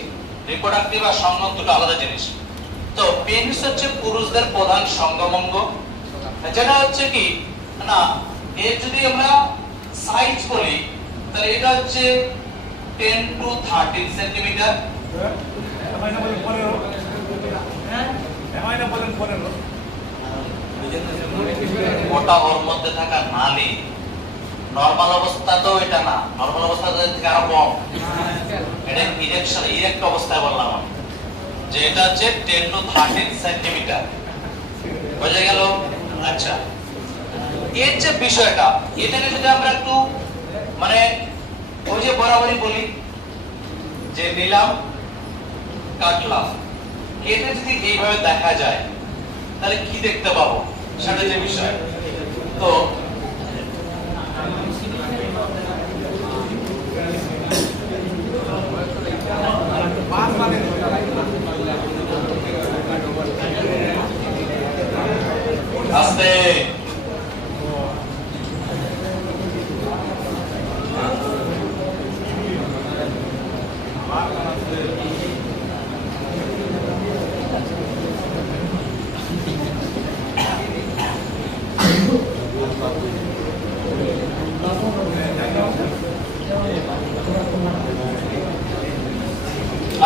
রিপ্রোডাক্টিভ আর সঙ্গম দুটো আলাদা জিনিস। তো পেনিস হচ্ছে পুরুষদের প্রধান সঙ্গম অঙ্গ, যেটা হচ্ছে কি না, এর যদি আমরা সাইজ বলি, তাহলে এটা হচ্ছে 10 to 13 সেন্টিমিটার। ওটা ওর মধ্যে থাকা নালী, নরমাল অবস্থা তো এটা না, নরমাল অবস্থা থেকে আরো কম। এটা ইরেকশন, ইরেক্ট অবস্থায় বললাম আমি, যে এটা হচ্ছে 10 to 13 সেন্টিমিটার। বোঝা গেল? আচ্ছা, এর যে বিষয়টা, এটাকে যদি আমরা একটু মানে ওই যে বরাবরই বলি যে নিলাম কাটলাম, এটা যদি এইভাবে দেখা যায়, তাহলে কি দেখতে পাবো, সেটা যে বিষয়। তো আস্তে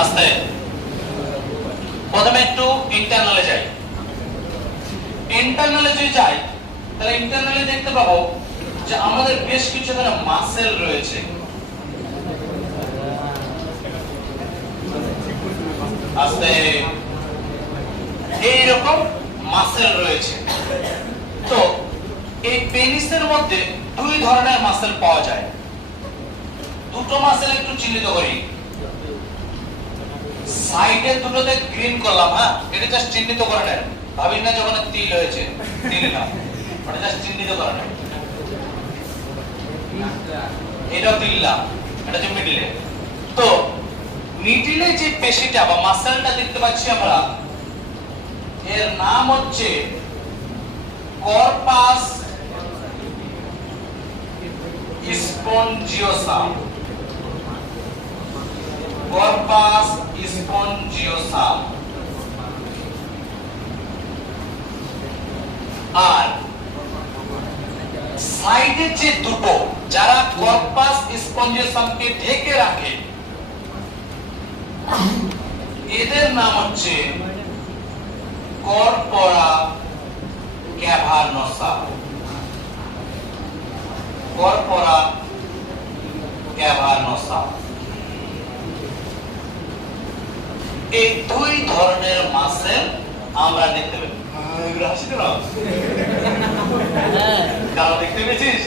আস্তে প্রথমে একটু ইন্টারনালে যাই। ইন্টারনালে যদি যাই, তাহলে ইন্টারনালে দেখতে পাবো যে আমাদের বেশ কিছু এখানে মাসেল রয়েছে। আস্তে এইরকম মাসেল রয়েছে। তো এই পেনিসের মধ্যে দুই ধরনের মাসেল পাওয়া যায়। দুটো মাসেল একটু চিহ্নিত করি। সাইডে দুটোতে গ্রিন করলাম, হ্যাঁ, এটা জাস্ট চিহ্নিত করে নেন। ভাবিন না যখন তিল হয়েছে, তিল না, এটা জাস্ট চিহ্নিত করে নেন। এটাও তিল্লা, এটা যে মিডলে। তো মিডিলে যে পেশিটা বা মাসেলটা দেখতে পাচ্ছি আমরা, এর নাম হচ্ছে কর্পাস স্পঞ্জিওসাম। Corpus spongiosum. আর সাইডে যে দুটো, যারা কর্পাস স্পঞ্জিওসামকে ঢেকে রাখে, এদের নাম হচ্ছে কর্পোরা ক্যাভার্নোসা। কর্পোরা ক্যাভার্নোসা। এই দুই ধরনের মাসেল আমরা দেখতে পাই। কারো দেখতে পেয়েছিস?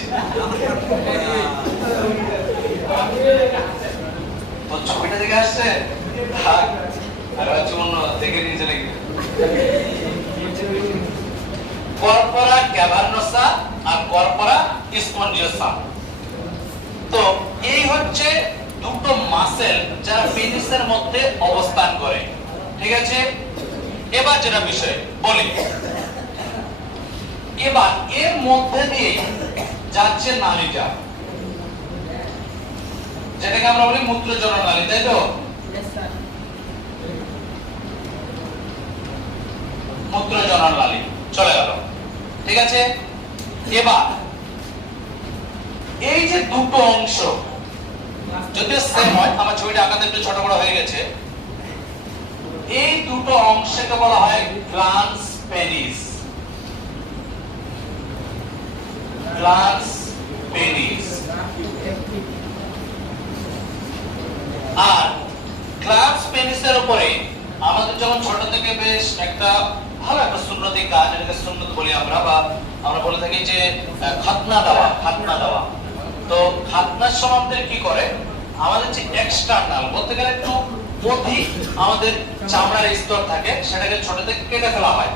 তোর ছবিটা দেখে আসছে? আর অন্য দেখে নিয়েছে নাকি? কর্পোরা ক্যাভার্নোসা আর কর্পোরা স্পঞ্জিওসাম। তো এই হচ্ছে দুটো মাসেল যারা পেনিসের মধ্যে অবস্থান করে। ঠিক আছে, এবার যেটা বিষয় বলি, এবার এর মধ্যে দিয়ে যাচ্ছে নালীটা, যেটাকে আমরা বলি মূত্রজনন নালী, তাই তো? মূত্রজনন নালী চলে গেল। ঠিক আছে, এবার এই যে দুটো অংশ যদি সেম হয়, আমার ছবিটা আঁকাতে একটু ছোট বড় হয়ে গেছে, এই দুটো অংশকে বলা হয় গ্ল্যান্স পেনিস। Glans penis. আর গ্ল্যান্স পেনিসের উপরে আমাদের যখন ছোট থেকে বেশ একটা ভালো একটা সুন্নতি কাজ, এটাকে সুন্নত বলি আমরা, বা আমরা বলে থাকি যে খাতনা দেওয়া। খাতনা দেওয়া, তো খাতনার সময় আমাদের কি করে, আমাদের যে এক্সটার্নাল বলতে গেলে একটু অধিক আমাদের চামড়ার স্তর থাকে, সেটাকে ছোট থেকে কেটে ফেলা হয়।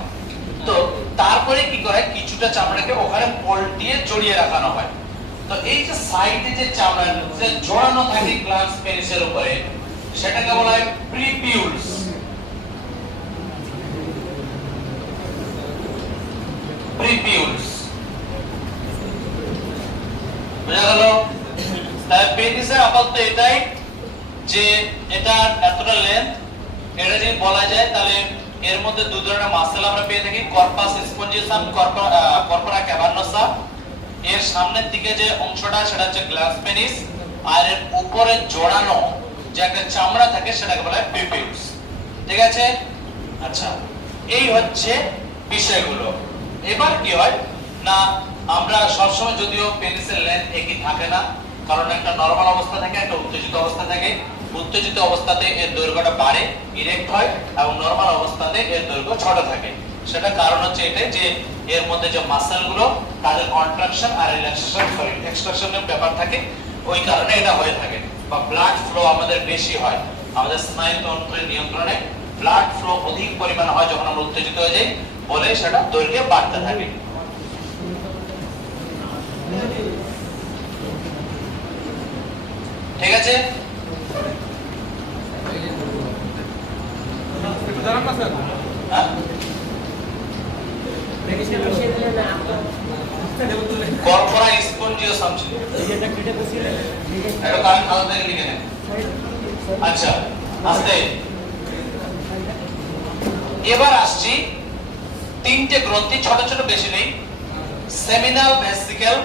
তো তারপরে কি করে, কিছুটা চামড়াকে ওখানে পল্টিয়ে জড়িয়ে রাখানো হয়। তো এই যে সাইডে যে চামড়া যে জড়ানো থাকে গ্ল্যান্স পেনিসের উপরে, সেটাকে বলা হয় প্রিপিউলস। প্রিপিউলস বুঝা গেল? তাই পেনিসে আপাতত এটাই যে এটা এতটা লেন্থ, এটা যদি বলা যায় তাহলে এর মধ্যে দুই ধরনের মাসেল আমরা পেয়ে থাকি, কর্পাস স্পঞ্জিওসাম, কর্পোরা ক্যাভার্নোসা। এর সামনের দিকে যে অংশটা সেটা হচ্ছে গ্ল্যান্স পেনিস, আর এর উপরে জড়ানো যে একটা চামড়া থাকে সেটাকে বলা হয় প্রিপিউলস। ঠিক আছে, আচ্ছা, এই হচ্ছে বিষয়গুলো। এবার কি হয় না, আমরা সবসময় যদিও পেনিসের লেন্থ একই থাকে না, কারণ একটা নরমাল অবস্থা থাকে, একটা উত্তেজিত অবস্থা থাকে। উত্তেজিত অবস্থাতে এর দৈর্ঘ্যটা বাড়ে, ইরেক্ট হয়, এবং নরমাল অবস্থাতে এর দৈর্ঘ্য ছোট থাকে। সেটা কারণ হচ্ছে এটাই যে এর মধ্যে যে মাসেলগুলো তাদের কন্ট্রাকশন আর রিল্যাক্সেশন, সরি এক্সট্রাকশনের ব্যাপার থাকে, ওই কারণে এটা হয়ে থাকে। বা ব্লাড ফ্লো আমাদের বেশি হয়, আমাদের স্নায়ুতন্ত্রের নিয়ন্ত্রণে ব্লাড ফ্লো অধিক পরিমাণ হয় যখন আমরা উত্তেজিত হয়ে যাই, বলে সেটা দৈর্ঘ্যে বাড়তে থাকে। ঠিক আছে, কর্পোরা স্পঞ্জিওসাম ছিল, এটা কারণ খাতা থেকে লিখে নেন। আচ্ছা, আস্তে এবার আসছি তিনটে গ্রন্থি, ছোট ছোট, বেশি নেই। সেমিনাল ভেসিকেল,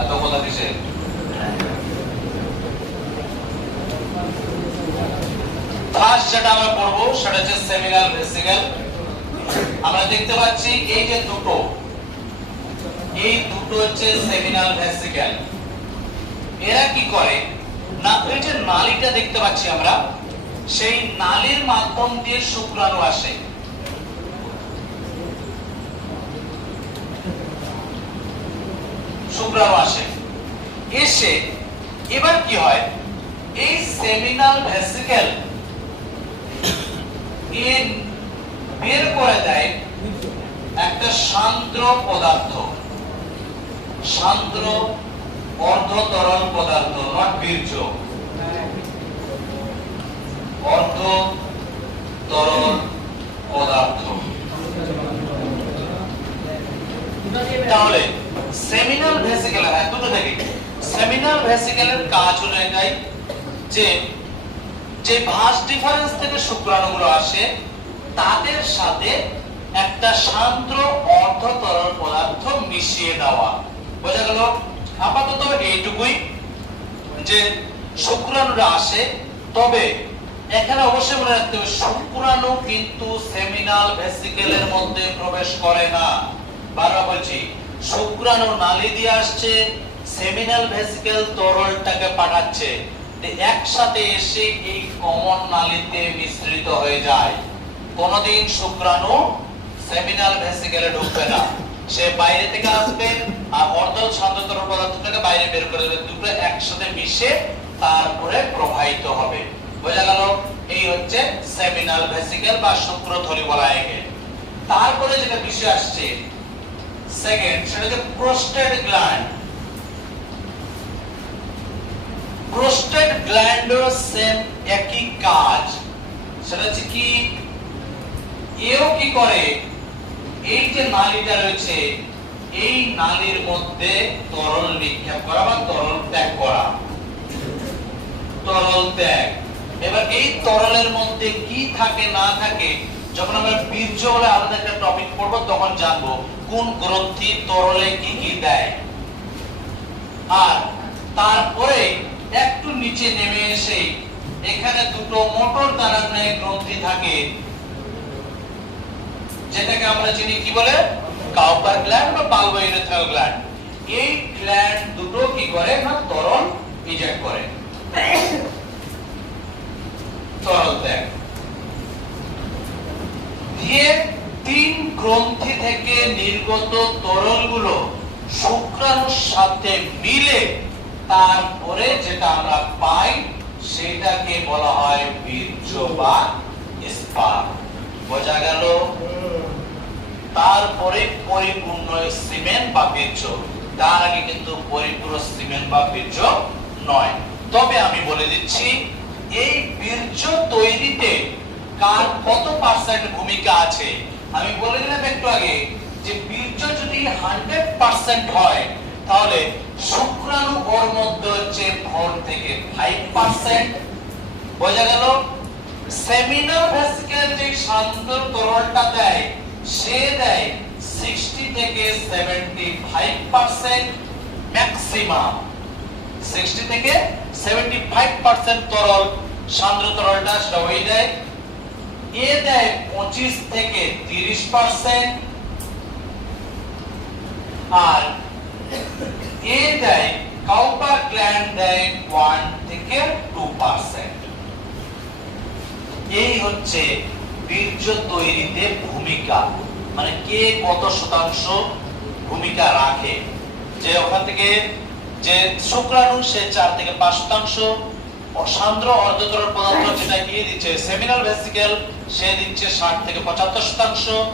এত কথা কিসে? ফার্স্ট যেটা আমরা পড়বো সেটা হচ্ছে সেমিনাল ভেসিকেল। আমরা দেখতে পাচ্ছি এই যে দুটো, এই দুটো হচ্ছে সেমিনাল ভেসিকেল। এরা কি করে না, ওই যে নালীটা দেখতে পাচ্ছি আমরা, সেই নালীর মাধ্যম দিয়ে শুক্রাণু আসে। শুক্রাণু আসে, এসে এবার কি হয়, এই সেমিনাল ভেসিকেল এর বের করে দেয় একটা সান্দ্র পদার্থ, সান্দ্র অর্ধ তরল পদার্থ, নট বীর্য, অর্ধ তরল পদার্থ। তাহলে সেমিনাল ভেসিকেল, হ্যাঁ দুটো থেকে, সেমিনাল ভেসিকেলের কাজ হলো এটাই যে যে ভাঁজ ডিফারেন্স থেকে শুক্রাণুগুলো আসে তাদের সাথে একটা সান্দ্র অর্ধ তরল পদার্থ মিশিয়ে দেওয়া। বোঝা গেল? আপাতত এইটুকুই যে শুক্রাণুরা আসে, তবে এখানে অবশ্যই মনে রাখতে হবে শুক্রাণু কিন্তু সেমিনাল ভেসিকেলের মধ্যে প্রবেশ করে না। বারবার বলছি, শুক্রাণু নালী দিয়ে আসছে, সেমিনাল ভেসিকেল তরলটাকে পাঠাচ্ছে, একসাথে এসে এই কমন নালীতে মিশ্রিত হয়ে যায়। কোনদিন শুক্রাণু সেমিনাল ভেসিকেলে ঢুকবে না, সে বাইরে থেকে আসবে আর অর্ধ সান্দ্র তরল পদার্থটাকে বাইরে বের করে দেবে, দুটো একসাথে মিশে তারপরে প্রবাহিত হবে। বোঝা গেল? এই হচ্ছে সেমিনাল ভেসিকেল বা শুক্রথলি বলা একে। তারপরে যেটা বিষয় আসছে সেকেন্ড, সেটা হচ্ছে প্রোস্টেট গ্ল্যান্ড। প্রোস্টেট গ্ল্যান্ডের সেম একই কাজ, সেটা হচ্ছে কি, এও কি করে, এই যে নালীটা রয়েছে এই নালীর মধ্যে তরল নিক্ষেপ করা বা তরল ত্যাগ করা, তরল ত্যাগ। এবার এই তরলের মধ্যে কি থাকে না থাকে যখন আমরা বীর্য বলে আলাদা একটা টপিক পড়বো তখন জানবো কোন গ্রন্থি তরলে কি কি দেয়। আর তারপরে একটু নিচে নেমে এসে এখানে দুটো মোটর দ্বারাগ্রাহী গ্রন্থি থাকে, যেটাকে আমরা চিনি কি বলে, কাউপার গ্ল্যান্ড বা বাল্বোইরেথ্রাল গ্ল্যান্ড। এই গ্ল্যান্ড দুটো কি করে না তরল ইজেক্ট করে, তরল ত্যাগ দিয়ে তিন গ্রন্থি থেকে নির্গত তরলগুলো শুক্রাণুর সাথে মিলে তারপরে যেটা আমরা পাই সেটাকে বলা হয় বীর্য বা স্পার্ম। বোঝা গেল? তারপরে পরিপূর্ণ সিমেন্ট বা বীর্য, তার আগে কিন্তু পরিপূর্ণ সিমেন্ট বা বীর্য নয়। তবে আমি বলে দিচ্ছি এই বীর্য তৈরিতে কার কত পার্সেন্ট ভূমিকা আছে। আমি বলে দিলাম একটু আগে যে বীর্য যদি 100% হয় তাহলে শুক্রাণু ওর মধ্যে হচ্ছে 4 থেকে 5%। বোঝা গেল? সেমিনাল ভেসিকেল যে সান্দ্র তরলটা দেয় সে দেয় 60 থেকে 75% ম্যাক্সিমাম, 60 থেকে 75% তরল সান্দ্র তরলটা সেটা ওই দেয়। এ দেয় 25 থেকে 30%, আর এ দেয় কাউপার গ্ল্যান্ড দেয় 1 থেকে 2%। এই হচ্ছে বীর্য তৈরিতে ভূমিকা, মানে কে কত শতাংশ ভূমিকা রাখে। যে ওখান থেকে যে শুক্রাণু সে 4 থেকে 5%, সান্দ্র অর্ধতরল পদার্থ যেটা দিয়ে দিচ্ছে সেমিনাল ভেসিকেল সে দিচ্ছে 60 থেকে 75%,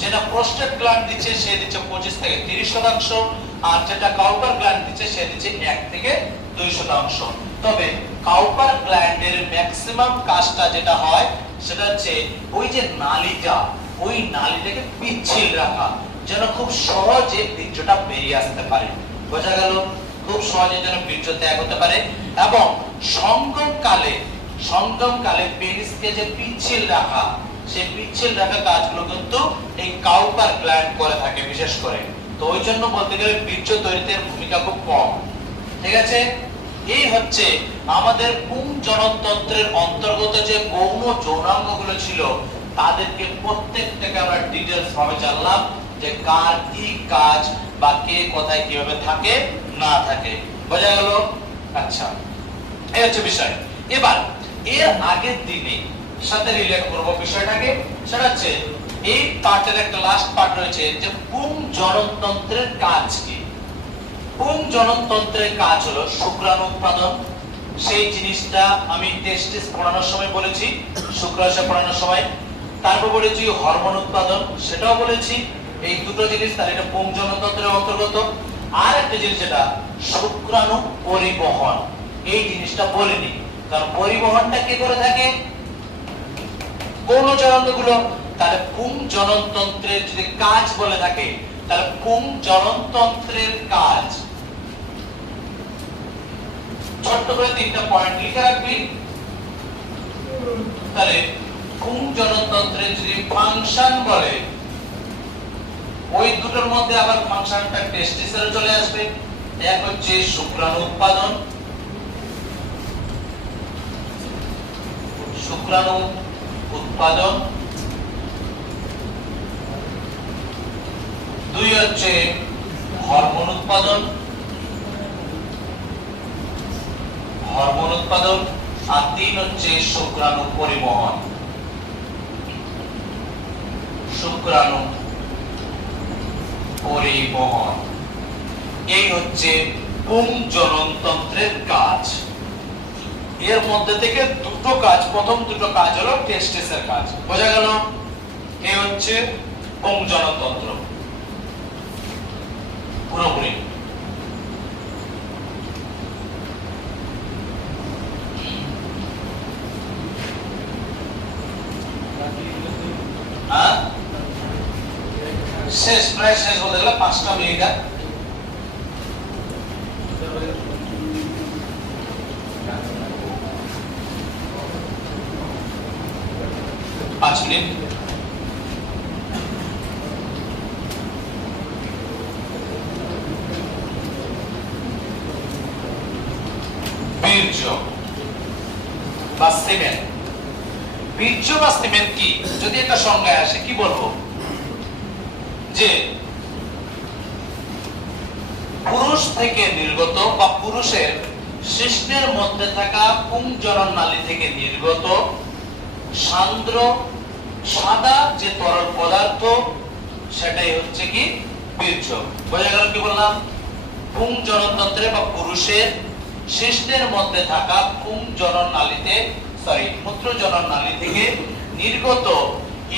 যেটা প্রোস্টেট গ্ল্যান্ড দিচ্ছে সে দিচ্ছে 25 থেকে 30%, আর যেটা কাউপার গ্ল্যান্ড দিচ্ছে সে দিচ্ছে 1 থেকে 2%। তবে কাউপার গ্ল্যান্ডের ম্যাক্সিমাম কাজটা যেটা হয় সেটা হচ্ছে ওই যে নালীটা, ওই নালীটাকে পিচ্ছিল রাখা, যেন খুব সহজে বীর্যটা বেরিয়ে আসতে পারে। বোঝা গেল? খুব সহজে যেন বীর্য ত্যাগ হতে পারে। এবং সঙ্গমকালে পেনিসকে যে পিচ্ছিল রাখা, সেই পিচ্ছিল রাখা কাজগুলো কিন্তু এই কাউপার গ্ল্যান্ড করে থাকে বিশেষ করে। তো ওই জন্য বলতে গেলে বীর্য তৈরিতে ভূমিকা খুব কম। ঠিক আছে? এই হচ্ছে আমাদের পুংজননতন্ত্রের অন্তর্গত যে গৌণ যৌনাঙ্গগুলো ছিল তাদেরকে প্রত্যেকটাকে আমরা ডিটেইলস ভাবে জানলাম যে কার কি কাজ বা কে কোথায় কিভাবে থাকে না থাকে। বোঝা গেল? আচ্ছা, এই হচ্ছে বিষয়। এবার এর আগের দিনে সাথে রিলেট করব বিষয়টাকে, সেটা হচ্ছে এই পার্টের একটা লাস্ট পার্ট রয়েছে যে পুংজননতন্ত্রের কাজ কি। পুংজননতন্ত্রের কাজ হলো শুক্রাণু উৎপাদন। সেই জিনিসটা আমি টেস্টিস পড়ানোর সময় বলেছি, শুক্রাশয় পড়ানোর সময়। তারপর বলেছি হরমোন উৎপাদন, সেটাও বলেছি। এই দুটো জিনিস তার এটা পুংজননতন্ত্রের অন্তর্গত। আর একটা জিনিস যেটা শুক্রাণু পরিবহন, এই জিনিসটা বলিনি, কারণ পরিবহনটা কে করে থাকে? গৌণচরণগুলো। তাহলে পুংজননতন্ত্রের যদি কাজ বলে থাকে, তাহলে পুংজননতন্ত্রের কাজ ছোট্ট করে 3টা পয়েন্ট লিখে রাখবি। তাহলে পুংজননতন্ত্রের যদি ফাংশন বলে, ওই দুটোর মধ্যে আবার ফাংশনটা টেস্টিসের চলে আসবে। এক হচ্ছে শুক্রাণু উৎপাদন, শুক্রাণু উৎপাদন। 2 হচ্ছে হরমোন উৎপাদন, হরমোন উৎপাদন। আর 3 হচ্ছে শুক্রাণু পরিবহন, শুক্রাণু পরিবহন। এই হচ্ছে পুংজননতন্ত্রের কাজ। এর মধ্যে থেকে দুটো কাজ, প্রথম দুটো কাজ হলো টেস্টিসের কাজ। বোঝা গেল? এই হচ্ছে পুংজননতন্ত্র পুরোপুরি। শেষ, প্রায় শেষ বলতে গেলে 5টা মিনিট। 5 মিনিট। বীর্য বা সিমেন। বীর্য বা সিমেন কি? যদি একটা সংজ্ঞায় আসে কি বলবো? যে পুরুষ থেকে নির্গত বা পুরুষের শিশ্নের মধ্যে থাকা পুংজনন নালী থেকে নির্গত সান্দ্র সাদা যে তরল পদার্থ, সেটাই হচ্ছে কি বীর্য। বোঝা গেল কি বললাম? পুংজননতন্ত্রে বা পুরুষের শিশ্নের মধ্যে থাকা পুংজনন নালীতে মূত্রজনন নালী থেকে নির্গত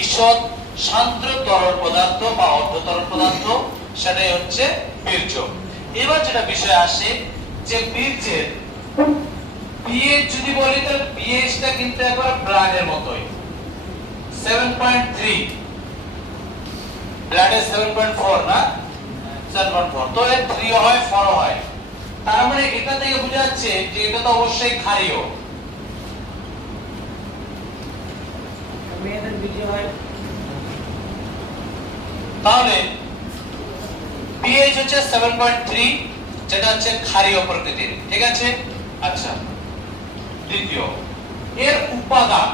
ঈষৎ সান্দ্র তরল পদার্থ বা অর্ধ তরল পদার্থ, সেটাই হচ্ছে বীর্য। এবার যেটা বিষয় আসে যে বীর্যের পিএইচ যদি বলি, তাহলে পিএইচটা কিন্তু একবার ব্লাডের মতোই 7.3, ব্লাডে 7.4 না, 7.4। তো এর 3 হয় 4 হয়। তার মানে এটা থেকে বোঝা যাচ্ছে যে এটা তো অবশ্যই ক্ষারীয়। মেয়েদের বীর্য হয়, তাহলে পিএইচ হচ্ছে 7.3, যেটা হচ্ছে ক্ষারীয় প্রকৃতির। ঠিক আছে? আচ্ছা, দ্বিতীয় এর উপাদান,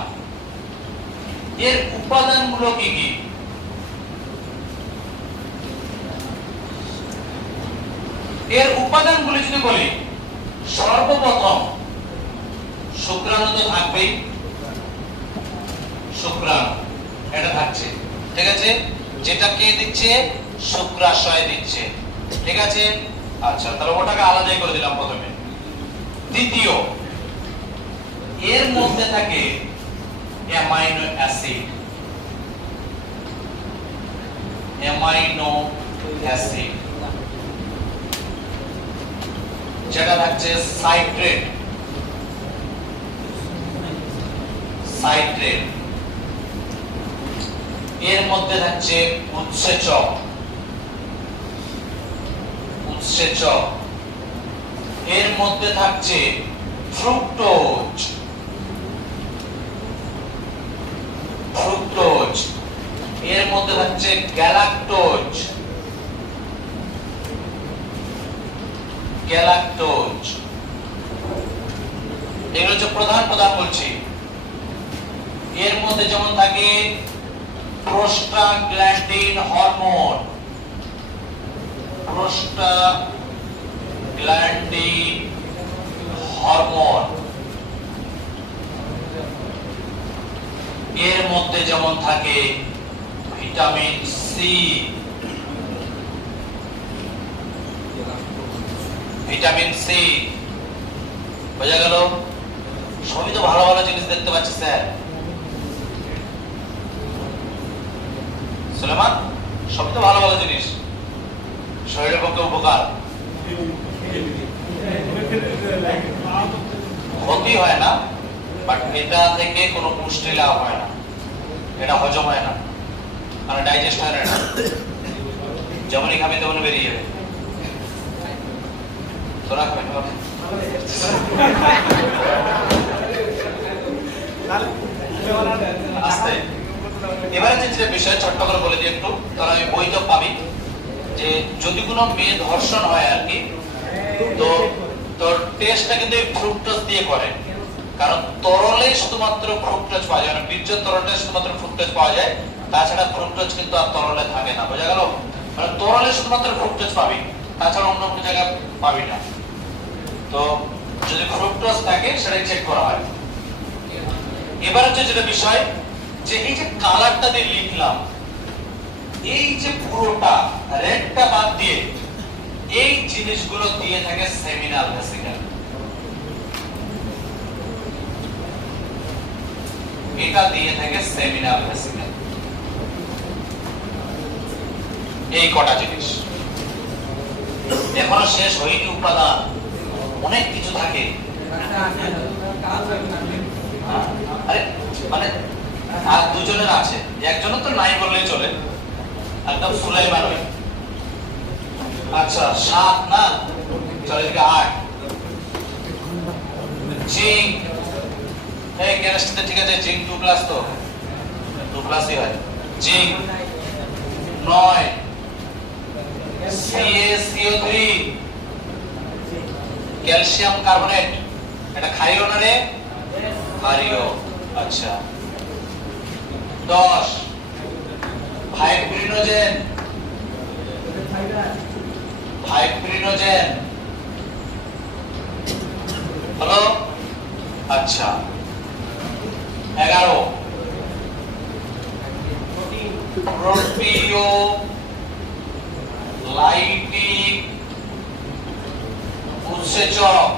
এর উপাদানগুলো কি কি? এর উপাদানগুলো যদি বলি, সর্বপ্রথম শুক্রাণু তো থাকবেই, শুক্রাণু এটা থাকছে। ঠিক আছে? যেটা কে দিচ্ছে? শুক্রাশয় দিচ্ছে। ঠিক আছে? আচ্ছা, তাহলে ওটাকে আলাদাই করে দিলাম প্রথমে। দ্বিতীয়, এর মধ্যে থাকে অ্যামাইনো অ্যাসিড, অ্যামাইনো অ্যাসিড, যেটা থাকছে সাইট্রেট, সাইট্রেট। এর মধ্যে থাকছে উৎসেচক, উৎসেচক। এর মধ্যে থাকছে ফ্রুক্টোজ, ফ্রুক্টোজ। এর মধ্যে থাকছে গ্যালাক্টোজ, গ্যালাক্টোজ। এগুলো হচ্ছে প্রধান প্রধান বলছি। এর মধ্যে যেমন থাকে প্রোস্টাগ্ল্যান্ডিন হরমোন, প্রোস্টাগ্ল্যান্ডিন হরমোন। এর মধ্যে যেমন থাকে ভিটামিন সি, ভিটামিন সি, বোঝা গেল? সবই তো ভালো ভালো জিনিস দেখতে পাচ্ছি স্যার। সুলেমান, সবই তো ভালো ভালো জিনিস, শরীরের পক্ষে উপকার, ক্ষতি হয় না, বাট এটা থেকে কোনো পুষ্টি লাভ হয় না, এটা হজম হয় না, মানে ডাইজেস্ট হয় না। যেমনই খাবে তেমনই বেরিয়ে যাবে। তোরা খাবেন আস্তে। এবারে যে বিষয় ছোট্ট করে বলে দিই একটু, কারণ আমি বই তো পাবি যে যদি কোনো মেয়ে ধর্ষণ হয় আর কি, তো তোর টেস্টটা কিন্তু ফ্রুক্টোজ দিয়ে করে, কারণ তরলে শুধুমাত্র ফ্রুক্টোজ পাওয়া যায়, মানে বীর্য তরলে শুধুমাত্র ফ্রুক্টোজ পাওয়া যায়, তাছাড়া ফ্রুক্টোজ কিন্তু আর তরলে থাকে না, বোঝা গেল? মানে তরলে শুধুমাত্র ফ্রুক্টোজ পাবি, তাছাড়া অন্য কোনো জায়গায় পাবি না। তো যদি ফ্রুক্টোজ থাকে সেটাই চেক করা হয়। এবার হচ্ছে যেটা বিষয়, যে এই যে কালারটা দিয়ে লিখলাম, এই যে পুরোটা রেডটা বাদ দিয়ে এই জিনিসগুলো দিয়ে থাকে সেমিনাল ভেসিকল। এটা দিয়ে থাকে সেমিনাল ভেসিকল, এই কটা জিনিস। এখনো শেষ হয়নি উপাদান, অনেক কিছু থাকে। আরে মানে আর দুজনের আছে, একজনের তো নাই বললেই চলে, একদম ফুলাই বানাবে। আচ্ছা 7 না, চলে এদিকে 8। জিঙ্ক, এই কেমিস্ট্রিতে ঠিক আছে, জিঙ্ক 2+ তো 2+ই হয়। জিঙ্ক 9, CaCO3, ক্যালসিয়াম কার্বনেট, এটা ক্ষারীয় না রে? ক্ষারীয়। আচ্ছা 10, ফাইব্রিনোজেন, হলো। আচ্ছা 11, প্রোটিওলাইটিক উৎসেচক।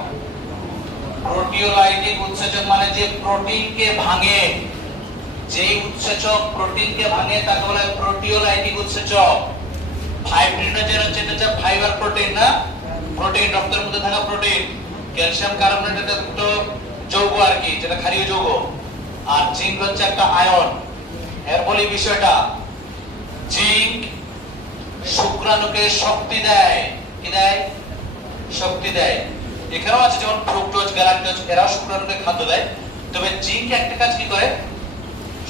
প্রোটিওলাইটিক উৎসেচক মানে যে প্রোটিনকে ভাঙে, যে উৎসেচক প্রোটিনকে ভাঙে তাকে বলা হয় প্রোটিওলাইটিক উৎসেচক। ফাইব্রিনোজেন হচ্ছে এটা ফাইবার প্রোটিন না, প্রোটিন, রক্তের মধ্যে থাকা প্রোটিন। ক্যালসিয়াম কার্বনেট এটা তো যৌগ আর কি, যেটা ক্ষারীয় যৌগ। আর জিঙ্ক হচ্ছে একটা আয়ন। এর বলি বিষয়টা, জিঙ্ক শুক্রাণুকে শক্তি দেয়। কি দেয়? শক্তি দেয়। এখানেও আছে যেমন ফ্রুক্টোজ, গ্যালাক্টোজ, এরাও শুক্রাণুকে খাদ্য দেয়। তবে জিঙ্ক একটা কাজ কি করে,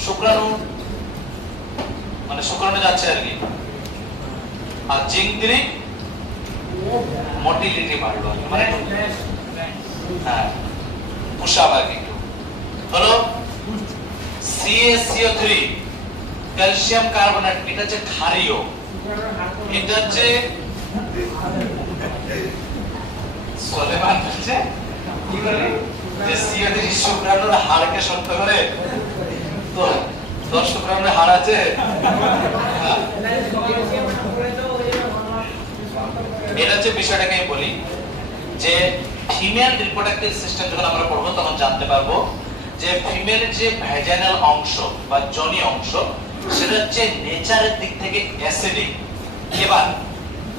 শুক্রাণু মানে শুক্রাণু যাচ্ছে আর কি, আর জিঙ্ক দিলে মোটিলিটি বাড়লো, মানে হ্যাঁ পুষাব আর কি হলো। CaCO3 ক্যালসিয়াম কার্বনেট, এটা হচ্ছে ক্ষারীয়, এটা হচ্ছে সুলেমান বলছে কি করে যে CO3 শুক্রাণুর হাড়কে শক্ত করে। তো 10 শুক্রাণুর হাড় আছে, এটা হচ্ছে বিষয়টাকে আমি বলি যে ফিমেল রিপ্রোডাক্টিভ সিস্টেম যখন আমরা পড়বো তখন জানতে পারবো যে ফিমেলের যে ভ্যাজাইনাল অংশ বা যোনি অংশ সেটা হচ্ছে নেচারের দিক থেকে অ্যাসিডিক। এবার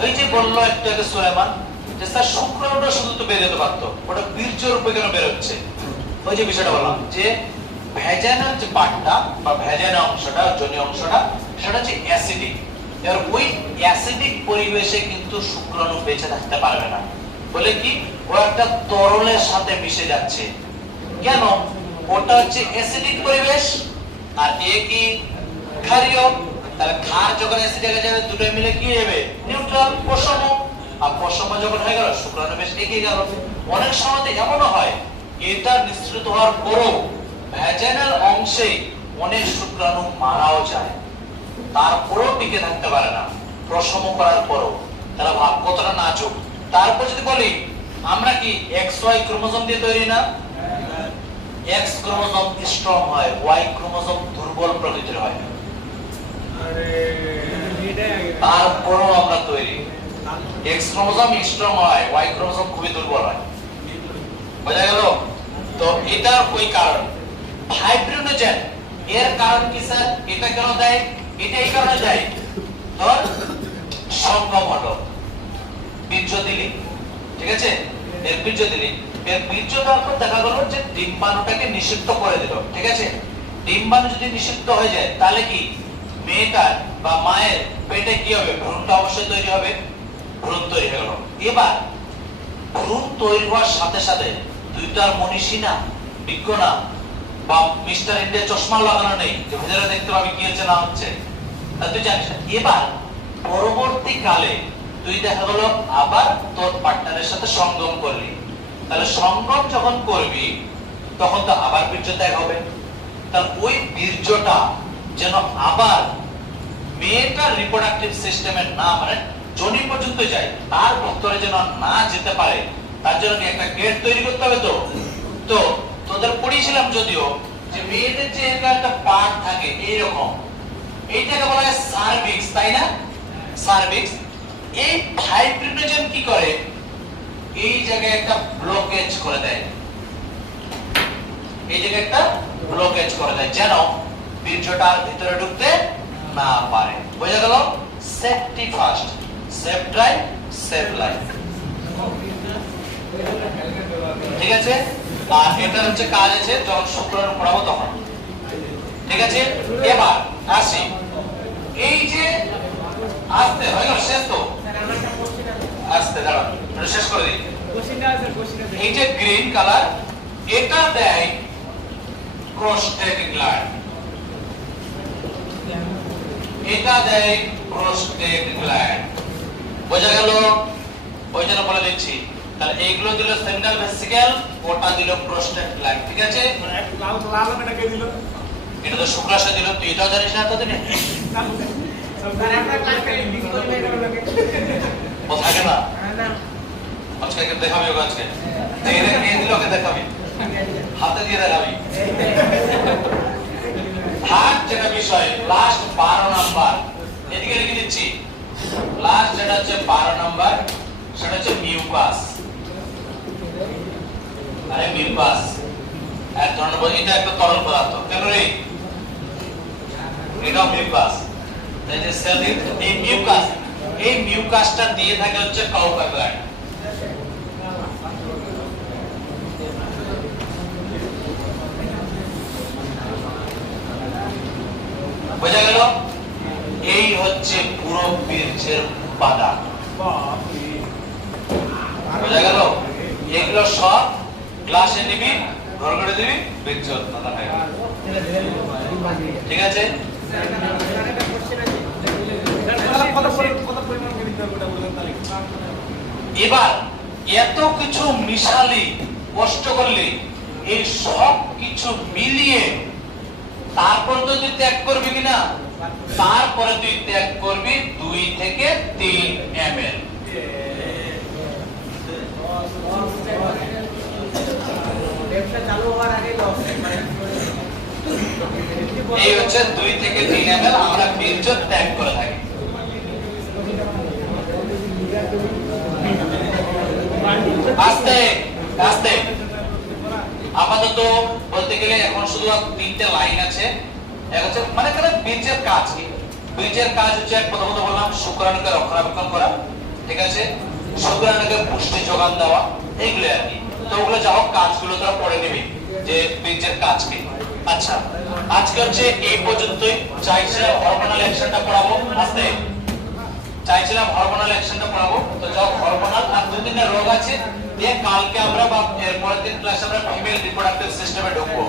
ওই যে বললো একটু আগে সুলেমান যে স্যার শুক্রাণুটা শুধু তো বের হতে পারতো, ওটা বীর্য রূপে কেন বের হচ্ছে? ওই যে বিষয়টা বললাম যে ভ্যাজাইনাল যে পার্টটা বা ভ্যাজাইনাল অংশটা, যোনি অংশটা, সেটা হচ্ছে অ্যাসিডিক। এবার ওই অ্যাসিডিক পরিবেশে কিন্তু শুক্রাণু বেঁচে থাকতে পারবে না, বলে কি ও একটা তরলের সাথে মিশে যাচ্ছে। কেন? ওটা হচ্ছে অ্যাসিডিক পরিবেশ আর এ কি ক্ষারীয়। তাহলে ক্ষার যখন অ্যাসিডে যাবে দুটোই মিলে কি হবে? নিউট্রাল, পশম। আর পশম যখন হয়ে গেল শুক্রাণু বেশ এগিয়ে গেল। অনেক সময় এমনও হয় এটা নিঃসৃত হওয়ার পরও ভ্যাজাইনাল অংশে অনেক শুক্রাণু মারাও যায়, তারপরেও টিকে থাকতে পারে না প্রসম করার পরও। তাহলে ভাব কতটা নাজুক। তারপর যদি বলি আমরা কি XY ক্রোমোজোম দিয়ে তৈরি না? X ক্রোমোজোম স্ট্রং হয়, Y ক্রোমোজোম দুর্বল প্রকৃতির হয়। তারপরও আমরা তৈরি। এক্স ক্রোমোসোম স্ট্রং হয়, ওয়াই ক্রোমোসোম খুবই দুর্বল হয়। বোঝা গেল? তো এটা ওই কারণ। ফাইব্রিনোজেন এর কারণ কি স্যার? এটা কেন দেয়? এটা এই কারণে দেয়, ধর সঙ্গম হলো, বীর্য দিলি, ঠিক আছে, এর বীর্য দিলি, এর বীর্য দেওয়ার পর দেখা গেল যে ডিম্বাণুটাকে নিষিদ্ধ করে দিল, ঠিক আছে। ডিম্বাণু যদি নিষিদ্ধ হয়ে যায় তাহলে কি মেয়েটার বা মায়ের পেটে কি হবে? ভ্রূণটা অবশ্যই তৈরি হবে, ভ্রূণ তৈরি হলো। এবার ভ্রূণ তৈরি হওয়ার সাথে সাথে দুইটার মনীষী না, বিজ্ঞ না, বা মিস্টার ইন্ডিয়া চশমা লাগানো নেই যে ভিতরে দেখতে পাবি কি হচ্ছে না হচ্ছে, তা তুই জানিস না। এবার পরবর্তীকালে তুই দেখা গেল আবার তোর পার্টনারের সাথে সঙ্গম করলি, তাহলে সঙ্গম যখন করবি তখন তো আবার বীর্য ত্যাগ হবে। তাহলে ওই বীর্যটা যেন আবার মেয়েটার রিপ্রোডাক্টিভ সিস্টেমের না, মানে যোনি পর্যন্ত যায়, তার ভেতরে যেন না যেতে পারে, তার জন্য কি একটা গেট তৈরি করতে হবে। তো তো তোদের পড়িয়েছিলাম যদিও যে মেয়েদের যে এরকম একটা পার্ট থাকে এইরকম, এইটাকে বলা হয় সার্ভিক্স, তাই না? সার্ভিক্স। এই ফাইব্রিনোজেন কি করে? এই জায়গায় একটা ব্লকেজ করে দেয়, এই জায়গায় একটা ব্লকেজ করে দেয় যেন বীর্যটা আর ভিতরে ঢুকতে না পারে। বোঝা গেল? Safety first, safe drive safe life, ঠিক আছে। আর এটা হচ্ছে কাজ আছে যখন শুক্রাণু পড়াবো তখন, ঠিক আছে। এবার আসি, এই যে আসতে হয়ে গেল, শেষ তো, আসতে দাঁড়ান শেষ করে দিই। এই যে গ্রিন কালার, এটা দেয় প্রোস্টেট গ্ল্যান্ড, এটা দেয় প্রোস্টেট গ্ল্যান্ড। বোঝা গেল? ওই জন্য বলে দিচ্ছি। তাহলে এইগুলো দিল সেমিনাল ভেসিকেল, ওটা দিল প্রোস্টেট গ্ল্যান্ড, ঠিক আছে। এটা তো শুক্রাশয় দিল, তুই এটাও জানিস না এতদিনে? ও থাকে না, আজকে দেখাবি ওকে, আজকে নিয়ে দিল ওকে দেখাবি, হাতে দিয়ে দেখাবি। থার্ড যেটা বিষয়, লাস্ট 12 নাম্বার, এদিকে লিখে দিচ্ছি। লাস্ট যেটা হচ্ছে 12 নাম্বার, সেটা হচ্ছে মিউকাস। আরে মিউকাস এক ধরনের, এটা একটা তরল পদার্থ, কেন রে? এটা মিউকাস। এই যে সেল, এই মিউকাস, এই মিউকাসটা দিয়ে থাকে হচ্ছে কাউপার গ্ল্যান্ড। বোঝা গেল? এই হচ্ছে পুরো বীর্যের উপাদান। বোঝা গেল? এগুলো সব গ্লাসে নিবি, ঘর করে দিবি, বীর্য উৎপাদন হয়ে গেল, ঠিক আছে। এবার এত কিছু মিশালি, কষ্ট করলি, এই সব কিছু মিলিয়ে তারপর তো তুই ত্যাগ করবি কিনা? তারপরে তুই ত্যাগ করবি 2 থেকে 3 ml। এই হচ্ছে 2 থেকে 3 ml আমরা বীর্য ত্যাগ করে থাকি। আস্তে আস্তে আপাতত বলতে গেলে এখন শুধু 3টে লাইন আছে। এক হচ্ছে মানে এখানে বীর্যের কাজ কি? বীর্যের কাজ হচ্ছে প্রথমত বললাম শুক্রাণুকে রক্ষণাবেক্ষণ করা, ঠিক আছে, শুক্রাণুকে পুষ্টি যোগান দেওয়া, এইগুলো আর কি। তো ওগুলো যা হোক কাজগুলো তোরা পড়ে নিবি যে বীর্যের কাজ কি। আচ্ছা, আজকে হচ্ছে এই পর্যন্তই। চাইছিলাম হরমোনাল অ্যাকশনটা পড়াবো, আস্তে চাইছিলাম হরমোনাল অ্যাকশনটা পড়াবো। তো যাও হরমোনাল, আর 2-3টা রোগ আছে, কালকে আমরা বা এর পরের দিন ক্লাসে আমরা ফিমেল রিপ্রোডাক্টিভ সিস্টেমে ঢুকবো।